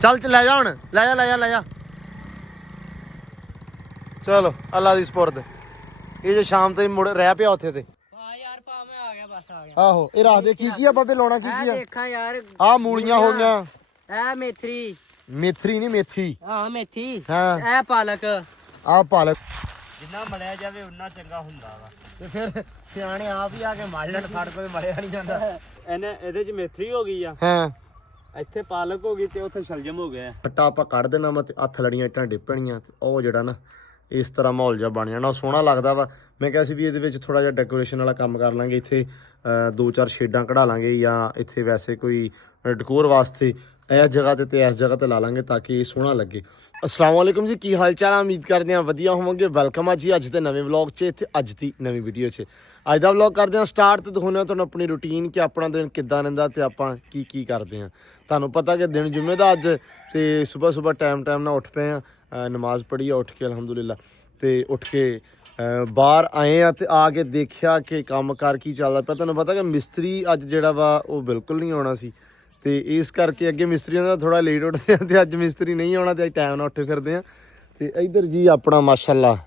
ਚੱਲ ਲੈ ਜਾ ਹੁਣ, ਲੈ ਜਾ। ਚਲੋ ਅੱਲਾ ਦੀ ਸਪੁਰਦ। ਇਹ ਜੇ ਸ਼ਾਮ ਤਾਈਂ ਮੁੜ ਰਹਿ ਪਿਆ ਉੱਥੇ ਤੇ। ਹਾਂ ਯਾਰ ਪਾ ਮੈਂ ਆ ਗਿਆ, ਬਸ ਆ ਗਿਆ। ਆਹੋ ਇਹ ਰੱਖ ਦੇ। ਕੀ ਆ ਬਾਬੇ ਲਾਉਣਾ ਕੀ ਆ? ਦੇਖਾਂ ਯਾਰ ਆਹ ਮੂਲੀਆਂ ਹੋ ਗਈਆਂ। ਇਹ ਮੇਥੀ ਨਹੀਂ ਮੇਥੀ। ਆਹ ਮੇਥੀ। ਹਾਂ ਇਹ ਪਾਲਕ। ਆਹ ਪਾਲਕ। ਜਿੰਨਾ ਮਲਿਆ ਜਾਵੇ ਉਨਾ ਚੰਗਾ ਹੁੰਦਾ ਵਾ। ਤੇ ਫਿਰ ਸਿਆਣੇ ਆਪ ਹੀ ਆ ਕੇ ਮੜ ਲੈਣ, ਸਾਡੇ ਕੋਲ ਮਲਿਆ ਨਹੀਂ ਜਾਂਦਾ। ਇਹਦੇ ਚ ਮੇਥੀ ਹੋ ਗਈ ਆ, ਹਾਂ ਇੱਥੇ ਪਾਲਕ ਹੋ ਗਈ ਤੇ ਉੱਥੇ ਸ਼ਲਜਮ ਹੋ ਗਿਆ। ਪੱਟਾ ਆਪਾਂ ਕੱਢ ਦੇਣਾ ਵਾ ਤੇ ਹੱਥ ਲੜੀਆਂ ਇੱਟਾਂ ਡਿੱਪਣੀਆਂ ਤੇ ਉਹ ਜਿਹੜਾ ਨਾ ਇਸ ਤਰ੍ਹਾਂ ਮਾਹੌਲ ਜਿਹਾ ਬਣ ਜਾਣਾ, ਸੋਹਣਾ ਲੱਗਦਾ ਵਾ। ਮੈਂ ਕਿਹਾ ਸੀ ਵੀ ਇਹਦੇ ਵਿੱਚ ਥੋੜਾ ਜਿਹਾ ਡੈਕੋਰੇਸ਼ਨ ਵਾਲਾ ਕੰਮ ਕਰ ਲਾਂਗੇ, ਇੱਥੇ 2-4 ਸ਼ੇਡਾਂ ਕਢਾ ਲਾਂਗੇ ਜਾਂ ਇੱਥੇ ਵੈਸੇ ਕੋਈ ਡੈਕੋਰ ਵਾਸਤੇ ਇਸ ਜਗ੍ਹਾ ਤੇ ਇਸ ਜਗ੍ਹਾ ਤੇ ਲਾ ਲਾਂਗੇ ਤਾਂ ਕਿ ਇਹ ਸੋਹਣਾ ਲੱਗੇ। अस्सलाम वालेकुम जी, की हाल चाल? उम्मीद करते हैं वधिया होवोगे। वेलकम है जी अज के नवे व्लॉग च ते अज की नवी वीडियो च। अज का व्लॉग करते हैं स्टार्ट, तो दिखाने तुहानूं अपनी रूटीन कि अपना दिन किद्दां रहिंदा ते आपां की करते हैं। तुहानूं पता कि दिन जुम्मे दा अज ते सुबह टाइम नाल उठ पे नमाज पढ़ी उठ के अलहमदुलिल्लाह, तो उठ के बाहर आए हैं तो आके देखा कि काम कार की चलदा पिया। तुहानूं पता कि मिस्त्री अज जिहड़ा वा वो बिल्कुल नहीं आउणा सी तो इस करके अगे मिस्त्रियों का थोड़ा लेट उठते हैं तो अज मिस्त्री नहीं आना तो टाइम ना उठे फिरते हैं। तो इधर जी अपना माशाअल्लाह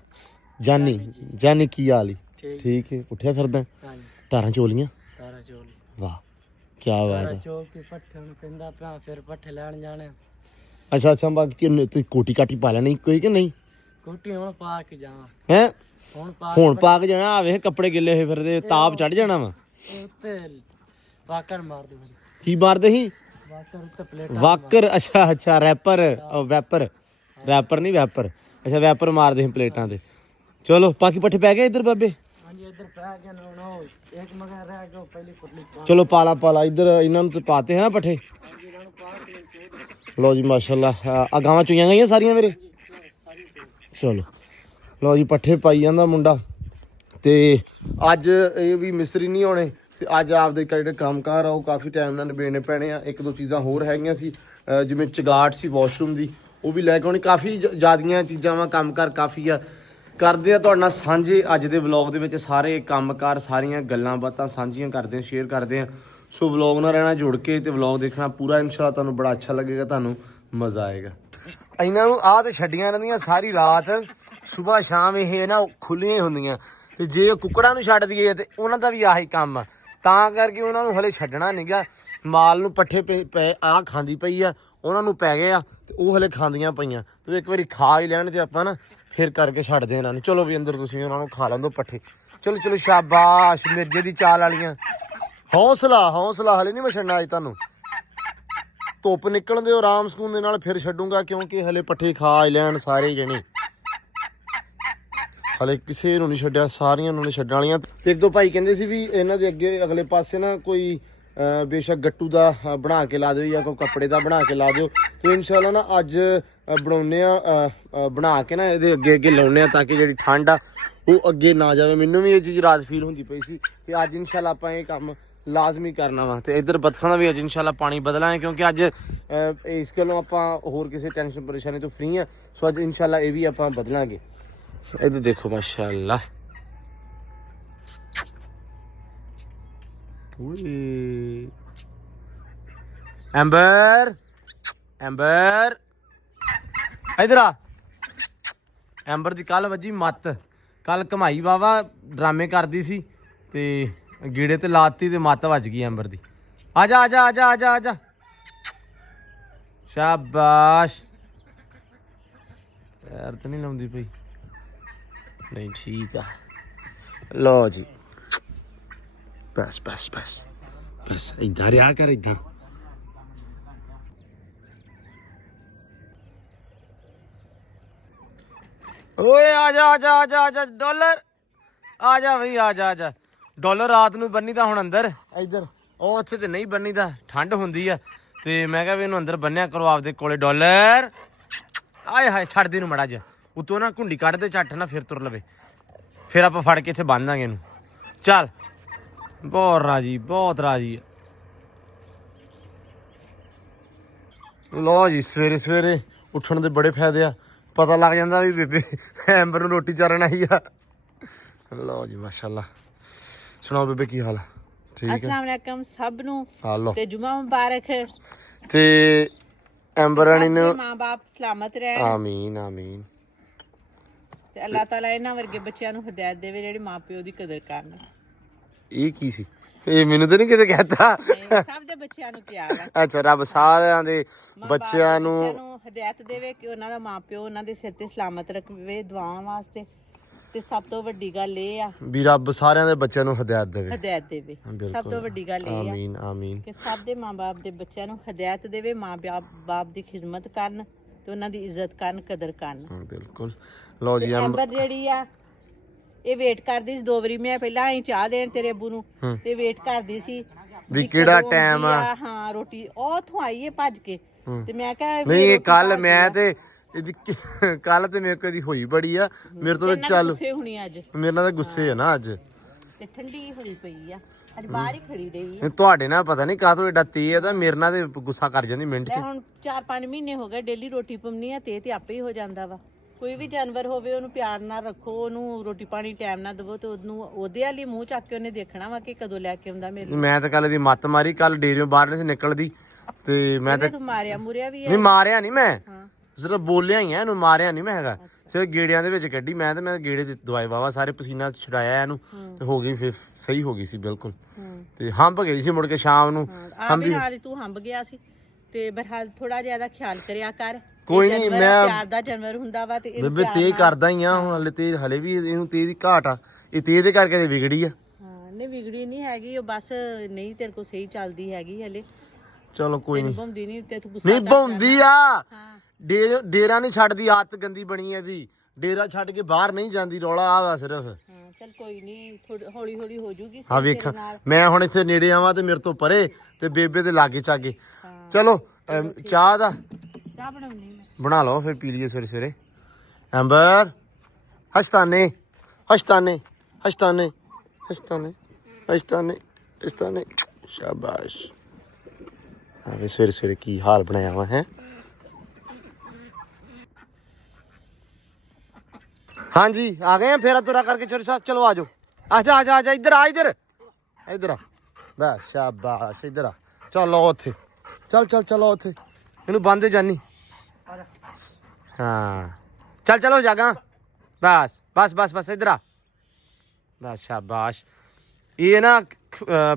जानी की हाल ही ठीक है, उठिया फिरदा धारां चोलियां वाह क्या बात है। अच्छा बाकी कोटी काटी पा लेनी कोई कि नहीं? कोटी हुण पा के जावां हैं हुण पा के जाना। आ वेख कपड़े गिले होए फिरदे, ताप चढ़ जाना वा। उत्ते वाकर मार दे की मारदे ही वाकर? अच्छा रैपर वैपर नहीं वैपर। अच्छा वैपर मारदे ही प्लेटां ते। चलो बाकी पट्ठे पै गए इधर बाबे? चलो पाला इधर इन्हां नूं ते पाते हैं ना पट्ठे। लो जी माशाअल्लाह आ गावां चुईयां गईयां सारियां मेरे। चलो लो जी पट्ठे पाई जांदा मुंडा। ते अज ये भी मिस्त्री नहीं होने ਤੇ ਅੱਜ ਆਪਦੇ ਜਿਹੜੇ ਕੰਮਕਾਰ ਆ ਉਹ ਕਾਫੀ ਟਾਈਮ ਨਾਲ ਨਿਬੇੜਨੇ ਪੈਣੇ ਆ। ਇੱਕ ਦੋ ਚੀਜ਼ਾਂ ਹੋਰ ਹੈਗੀਆਂ ਸੀ, ਜਿਵੇਂ ਚਗਾਟ ਸੀ ਵਾਸ਼ਰੂਮ ਦੀ, ਉਹ ਵੀ ਲੈ ਕੇ ਆਉਣੀ। ਕਾਫੀ ਜ਼ਿਆਦੀਆਂ ਚੀਜ਼ਾਂ ਵਾ, ਕੰਮਕਾਰ ਕਾਫੀ ਆ। ਕਰਦੇ ਆ ਤੁਹਾਡੇ ਨਾਲ ਸਾਂਝੇ ਅੱਜ ਦੇ ਵਲੌਗ ਦੇ ਵਿੱਚ ਸਾਰੇ ਕੰਮਕਾਰ, ਸਾਰੀਆਂ ਗੱਲਾਂ ਬਾਤਾਂ ਸਾਂਝੀਆਂ ਕਰਦੇ ਆ, ਸ਼ੇਅਰ ਕਰਦੇ ਆ। ਸੋ ਵਲੌਗ ਨਾਲ ਰਹਿਣਾ ਜੁੜ ਕੇ ਤੇ ਵਲੌਗ ਦੇਖਣਾ ਪੂਰਾ, ਇਨਸ਼ਾਅੱਲਾ ਤੁਹਾਨੂੰ ਬੜਾ ਅੱਛਾ ਲੱਗੇਗਾ, ਤੁਹਾਨੂੰ ਮਜ਼ਾ ਆਏਗਾ। ਇਹਨਾਂ ਨੂੰ ਆਹ ਤੇ ਛੱਡੀਆਂ ਰਹਿੰਦੀਆਂ ਸਾਰੀ ਰਾਤ, ਸੁਬਾਹ ਸ਼ਾਮ ਇਹ ਨਾ ਖੁੱਲੀਆਂ ਹੀ ਹੁੰਦੀਆਂ। ਤੇ ਜੇ ਕੁੱਕੜਾਂ ਨੂੰ ਛੱਡ ਦਈਏ ਤੇ ਉਹਨਾਂ ਦਾ ਵੀ ਆਹੀ ਕੰਮ ਆ, ਤਾਂ ਕਰਕੇ ਉਹਨਾਂ ਨੂੰ ਹਲੇ ਛੱਡਣਾ ਨਹੀਂ ਗਾ। ਮਾਲ ਨੂੰ ਪੱਠੇ ਪਏ ਆਹ ਖਾਂਦੀ ਪਈ ਆ, ਉਹਨਾਂ ਨੂੰ ਪੈ ਗਏ ਆ ਤੇ ਉਹ ਹਲੇ ਖਾਂਦੀਆਂ ਪਈਆਂ। ਤੇ ਇੱਕ ਵਾਰੀ ਖਾ ਹੀ ਲੈਣ ਤੇ ਆਪਾਂ ਨਾ ਫਿਰ ਕਰਕੇ ਛੱਡਦੇ ਇਹਨਾਂ ਨੂੰ। ਚਲੋ ਵੀ ਅੰਦਰ ਤੁਸੀਂ ਉਹਨਾਂ ਨੂੰ ਖਾ ਲੈਂਦੋ ਪੱਠੇ। ਚਲੋ ਸ਼ਾਬਾਸ਼ ਮਿਰਜੇ ਦੀ ਚਾਲ ਵਾਲੀਆਂ। ਹੌਸਲਾ ਹਲੇ ਨਹੀਂ ਮੈਂ ਛੱਡਣਾ ਅੱਜ ਤੁਹਾਨੂੰ। ਧੁੱਪ ਨਿਕਲਣ ਦਿਓ ਆਰਾਮ ਸਕੂਨ ਦੇ ਨਾਲ, ਫਿਰ ਛੱਡੂਗਾ, ਕਿਉਂਕਿ ਹਲੇ ਪੱਠੇ ਖਾ ਹੀ ਲੈਣ ਸਾਰੇ ਜਣੇ। ਹਲੇ ਕਿਸੇ ਨੂੰ ਨਹੀਂ ਛੱਡਿਆ, ਸਾਰੀਆਂ ਨੂੰ ਨਹੀਂ ਛੱਡਣ ਵਾਲੀਆਂ। ਤੇ ਇੱਕ ਦੋ ਭਾਈ ਕਹਿੰਦੇ ਸੀ ਵੀ ਇਹਨਾਂ ਦੇ ਅੱਗੇ ਅਗਲੇ ਪਾਸੇ ਨਾ ਕੋਈ ਬੇਸ਼ੱਕ ਗੱਟੂ ਦਾ ਬਣਾ ਕੇ ਲਾ ਦਿਓ ਜਾਂ ਕੋਈ ਕੱਪੜੇ ਦਾ ਬਣਾ ਕੇ ਲਾ ਦਿਓ। ਤੇ ਇਨਸ਼ਾਅੱਲਾ ਨਾ ਅੱਜ ਬਣਾਉਂਦੇ ਆ, ਬਣਾ ਕੇ ਨਾ ਇਹਦੇ ਅੱਗੇ ਲਾਉਂਦੇ ਆ ਤਾਂ ਕਿ ਜਿਹੜੀ ਠੰਡ ਆ ਉਹ ਅੱਗੇ ਨਾ ਜਾਵੇ। ਮੈਨੂੰ ਵੀ ਇਹ ਚੀਜ਼ ਰਾਤ ਫੀਲ ਹੁੰਦੀ ਪਈ ਸੀ ਕਿ ਅੱਜ ਇਨਸ਼ਾਅੱਲਾ ਆਪਾਂ ਇਹ ਕੰਮ ਲਾਜ਼ਮੀ ਕਰਨਾ ਵਾ। ਤੇ ਇੱਧਰ ਬੱਤਖਾਂ ਦਾ ਵੀ ਅੱਜ ਇਨਸ਼ਾਅੱਲਾ ਪਾਣੀ ਬਦਲਾਂਗੇ, ਕਿਉਂਕਿ ਅੱਜ ਇਸ ਗੱਲੋਂ ਆਪਾਂ ਹੋਰ ਕਿਸੇ ਟੈਨਸ਼ਨ ਪਰੇਸ਼ਾਨੀ ਤੋਂ ਫ੍ਰੀ ਆ। ਸੋ ਅੱਜ ਇਨਸ਼ਾਅੱਲਾ ਇਹ ਵੀ ਆਪਾਂ ਬਦਲਾਂਗੇ। इधर देखो माशाअल्लाह एम्बर इधर आ। एम्बर दी कल वजी मत, कल घमाई वावा ड्रामे करदी सी ते गीड़े ते लाती ते मत वज गई एम्बर दी। आजा आजा आजा आजा आजा शाबाश। पैर तो नहीं लाउंदी पई, नहीं ठीक है। लो जी बस इधर आ कर इधर। ओए आजा डॉलर आजा भाई आजा। डॉलर रात नूं बन्नी दा हुण अंदर इधर, ਉਹ ਉੱਥੇ ਤੇ ਨਹੀਂ ਬੰਨੀ ਦਾ, ਠੰਡ ਹੁੰਦੀ ਆ। ਤੇ ਮੈਂ ਕਿਹਾ ਵੀ ਇਹਨੂੰ ਅੰਦਰ ਬੰਨਿਆ ਕਰੋ ਆਪਦੇ ਕੋਲੇ। ਡਾਲਰ ਆਏ ਹਾਏ ਛੱਡ ਦੇ ਨੂੰ ਮੜਾ ਜਿਹਾ ਉਤੋਂ ਨਾ ਘੁੰਡੀ ਕੱਢ ਦੇ ਝੱਟ ਨਾ, ਫਿਰ ਤੁਰ ਲਵੇ, ਫਿਰ ਆਪਾਂ ਫੜ ਕੇ ਇੱਥੇ ਬੰਨ ਦਾਂਗੇ ਇਹਨੂੰ। ਚੱਲ ਬਹੁਤ ਰਾਜੀ ਆ। ਲਓ ਜੀ ਸਵੇਰੇ ਉੱਠਣ ਦੇ ਬੜੇ ਫਾਇਦੇ ਆ, ਪਤਾ ਲੱਗ ਜਾਂਦਾ ਵੀ ਬੇਬੇ ਐਂਬਰ ਨੂੰ ਰੋਟੀ ਚਾਰਨ ਆਈ ਆ। ਲਓ ਜੀ ਮਾਸ਼ਾਅੱਲਾ। ਸੁਣਾਓ ਬੇਬੇ ਕੀ ਹਾਲ ਆ? ਠੀਕ ਹੈ, अस्सलाम वालेकुम सब नू हालो ते जुमा मुबारक। ते ਐਂਬਰ ਰਾਣੀ ਨੂੰ ਮਾਂ-ਬਾਪ ਸਲਾਮਤ ਰਹਿਣ ਆਮੀਨ ਆਮੀਨ ਤੇ ਅੱਲਾਹ ਤਾਲਾ ਇਹਨਾਂ ਵਰਗੇ ਬੱਚਿਆਂ ਨੂੰ ਹਦਾਇਤ ਦੇਵੇ ਜਿਹੜੇ ਮਾਪਿਓ ਦੀ ਕਦਰ ਕਰਨ। ਇਹ ਕੀ ਸੀ? ਇਹ ਮੈਨੂੰ ਤਾਂ ਨਹੀਂ ਕਿਤੇ ਕਹਿਤਾ। ਸਭ ਦੇ ਬੱਚਿਆਂ ਨੂੰ ਕਿਹਾ ਵਾ। ਅੱਛਾ ਰੱਬ ਸਾਰਿਆਂ ਦੇ ਬੱਚਿਆਂ ਨੂੰ ਹਦਾਇਤ ਦੇਵੇ ਕਿ ਉਹਨਾਂ ਦਾ ਮਾਪਿਓ ਉਹਨਾਂ ਦੇ ਸਿਰ ਤੇ ਸਲਾਮਤ ਰੱਖਵੇ ਦੁਆਵਾਂ ਵਾਸਤੇ। ਤੇ ਸਭ ਤੋਂ ਵੱਡੀ ਗੱਲ ਇਹ ਆ ਵੀ ਰੱਬ ਸਾਰਿਆਂ ਦੇ ਬੱਚਿਆਂ ਨੂੰ ਹਦਾਇਤ ਦੇਵੇ। ਸਭ ਤੋਂ ਵੱਡੀ ਗੱਲ ਇਹ ਆ ਆਮੀਨ ਆਮੀਨ ਕਿ ਸਭ ਦੇ ਮਾਂ-ਬਾਪ ਦੇ ਬੱਚਿਆਂ ਨੂੰ ਹਦਾਇਤ ਦੇਵੇ, ਮਾਂ-ਬਾਪ ਦੀ ਖਿਦਮਤ ਕਰਨ ਤੇ ਉਹਨਾਂ ਦੀ ਇੱਜ਼ਤ ਕਰਨ, ਕਦਰ ਕਰਨ। ਬਿਲਕੁਲ। ਲਓ ਜੀ ਐਂਬਰ ਜਿਹੜੀ ਆ ਇਹ ਵੇਟ ਕਰਦੀ ਸੀ 2 ਵਾਰੀ ਮੈਂ ਪਹਿਲਾਂ ਆਈ ਚਾਹ ਦੇਣ ਤੇਰੇ ਅੱਬੂ ਨੂੰ ਤੇ ਵੇਟ ਕਰਦੀ ਸੀ ਵੀ ਕਿਹੜਾ ਟਾਈਮ ਆ। ਹਾਂ ਰੋਟੀ ਉਹ ਉੱਥੋਂ ਆਈ ਏ ਭੱਜ ਕੇ ਤੇ ਮੈਂ ਕਿਹਾ ਨਹੀਂ ਕੱਲ ਮੈਂ ਤੇ ਇਹਦੀ ਕੱਲ ਤੇ ਮੇਰੇ ਕੋਲ ਦੀ ਹੋਈ ਬੜੀ ਆ ਮੇਰੇ ਤੋਂ ਚੱਲ ਗੁੱਸੇ ਹੁਣੀ ਅੱਜ ਮੇਰੇ ਨਾਲ ਤਾਂ ਗੁੱਸੇ ਆ ਨਾ ਅੱਜ ਤੇ ਠੰਡੀ ਹੋਈ ਪਈ ਆ ਅੱਜ ਬਾਹਰ ਹੀ ਖੜੀ ਰਹੀ ਆ। ਤੁਹਾਡੇ ਨਾਲ ਪਤਾ ਨਹੀਂ ਕਾਹਤੋਂ ਏਡਾ ਤੇਜ਼ ਆ ਤਾਂ ਮੇਰੇ ਨਾਲ ਤੇ ਗੁੱਸਾ ਕਰ ਜਾਂਦੀ ਮਿੰਟ 'ਚ। ਹੁਣ 4-5 ਮਹੀਨੇ ਹੋ ਗਏ ਡੇਲੀ ਰੋਟੀ ਪਾਉਣੀ ਆ ਤੇ ਆਪੇ ਹੀ ਹੋ ਜਾਂਦਾ ਵਾ। ਕੋਈ ਵੀ ਜਾਨਵਰ ਹੋਵੇ ਉਹਨੂੰ ਪਿਆਰ ਨਾਲ ਰੱਖੋ, ਉਹਨੂੰ ਰੋਟੀ ਪਾਣੀ ਟਾਈਮ ਨਾਲ ਦੇਵੋ ਤੇ ਉਹਨੂੰ ਉਹਦੇ ਵਾਲੀ ਮੂੰਹ ਚੱਕ ਕੇ ਉਹਨੇ ਦੇਖਣਾ ਵਾ ਕਿ ਕਦੋਂ ਲੈ ਕੇ ਆਉਂਦਾ ਮੇਰੇ। ਮੈਂ ਤਾਂ ਕੱਲ ਇਹਦੀ ਮੱਤ ਮਾਰੀ ਕੱਲ ਡੇਰੀਓਂ ਬਾਹਰ ਨਹੀਂ ਸੀ ਨਿਕਲਦੀ ਤੇ ਮੈਂ ਤਾਂ ਤੂੰ ਮਾਰਿਆ ਮੁਰਿਆ ਵੀ ਆ? ਨਹੀਂ ਮਾਰਿਆ ਨਹੀਂ ਮੈਂ ਸਿਰਫ ਬੋਲਿਆ ਹੀ ਆ ਇਹਨੂੰ, ਮਾਰਿਆ ਨਹੀਂ ਮੈਂ ਹੈਗਾ। ਸਿਰਫ ਗੇੜਿਆਂ ਦੇ ਵਿੱਚ ਕੱਢੀ ਮੈਂ ਤੇ ਮੈਂ ਗੇੜੇ ਦਵਾਈ ਵਾਵਾ ਸਾਰੇ ਪਸੀਨਾ ਛੁਡਾਇਆ ਇਹਨੂੰ ਤੇ ਹੋ ਗਈ ਫਿਰ ਸਹੀ ਹੋ ਗਈ ਸੀ ਬਿਲਕੁਲ। ਤੇ ਹੰਬ ਗਈ ਸੀ ਮੁੜ ਕੇ ਸ਼ਾਮ ਨੂੰ। ਹੰਬੀ ਨਾਲ ਹੀ ਤੂੰ ਹੰਬ ਗਿਆ ਸੀ ਤੇ ਬਰਹਾਲ ਥੋੜਾ ਜਿਆਦਾ ਖਿਆਲ ਕਰਿਆ ਕਰ। ਕੋਈ ਨਹੀਂ ਮੈਂ ਪਿਆਰ ਦਾ ਜਾਨਵਰ ਹੁੰਦਾ ਵਾ ਤੇ ਬੇਬੇ ਤੇ ਕਰਦਾ ਹੀ ਆ ਹੁਣ ਹਲੇ ਵੀ ਇਹਨੂੰ ਤੇਜ਼ ਦੀ ਘਾਟ ਆ। ਇਹ ਤੇਜ਼ ਦੇ ਕਰਕੇ ਤੇ ਵਿਗੜੀ ਆ। ਹਾਂ ਨਹੀਂ ਵਿਗੜੀ ਨਹੀਂ ਹੈਗੀ ਉਹ ਬਸ ਨਹੀਂ ਤੇਰੇ ਕੋਲ ਸਹੀ ਚੱਲਦੀ ਹੈਗੀ ਹਲੇ। ਚਲੋ ਕੋਈ ਨਹੀਂ ਭੌਂਦੀ ਨਹੀਂ ਤੇ ਤੂੰ ਗੁੱਸਾ ਨਹੀਂ ਭੌਂਦੀ ਆ। ਡੇਰਾ ਨਹੀਂ ਛੱਡਦੀ, ਆਦਤ ਗੰਦੀ ਬਣੀ ਐ ਦੀ। ਡੇਰਾ ਛੱਡ ਕੇ ਬਾਹਰ ਨਹੀਂ ਜਾਂਦੀ, ਰੌਲਾ ਆ ਵਾ ਸਿਰਫ। ਚਲ ਕੋਈ ਨਹੀਂ ਹੌਲੀ ਹੌਲੀ ਹੋ ਜੂਗੀ। ਹਾਂ ਵੇਖ ਮੈਂ ਹੁਣ ਇੱਥੇ ਨੇੜੇ ਆਵਾਂ ਤੇ ਮੇਰੇ ਤੋਂ ਪਰੇ ਤੇ ਬੇਬੇ ਦੇ ਲਾਗੇ ਚਾਗੇ। ਚਲੋ ਚਾਹ ਦਾ ਚਾਹ ਬਣਾਉਣੀ ਬਣਾ ਲਓ ਫਿਰ ਪੀ ਲਈਏ ਸਵੇਰੇ ਸਵੇਰੇ। ਐਂਬਰ ਹਸਤਾਨੇ ਹਸਤਾਨੇ ਹਸਤਾਨੇ ਹਸਤਾਨੇ ਹਸਤਾਨੇ ਹਸਤਾਨੇ ਸ਼ਾਬਾਸ਼। ਆਵੇ ਸਵੇਰੇ ਸਵੇਰੇ ਕੀ ਹਾਲ ਬਣਾਇਆ ਵਾ ਹੈ। हाँ जी आ गए हैं फेरा तुरा करके छोरी साहब। चलो आ जाओ, आजा आजा आजा इधर आ, इधर इधर आ बस शाबाश इधर आ। चलो उत्थे चल चल चलो उत्थे इनू बंद जानी। हाँ चल चलो जागा बस बस बस बस इधर आ बस शाबाश। ये ना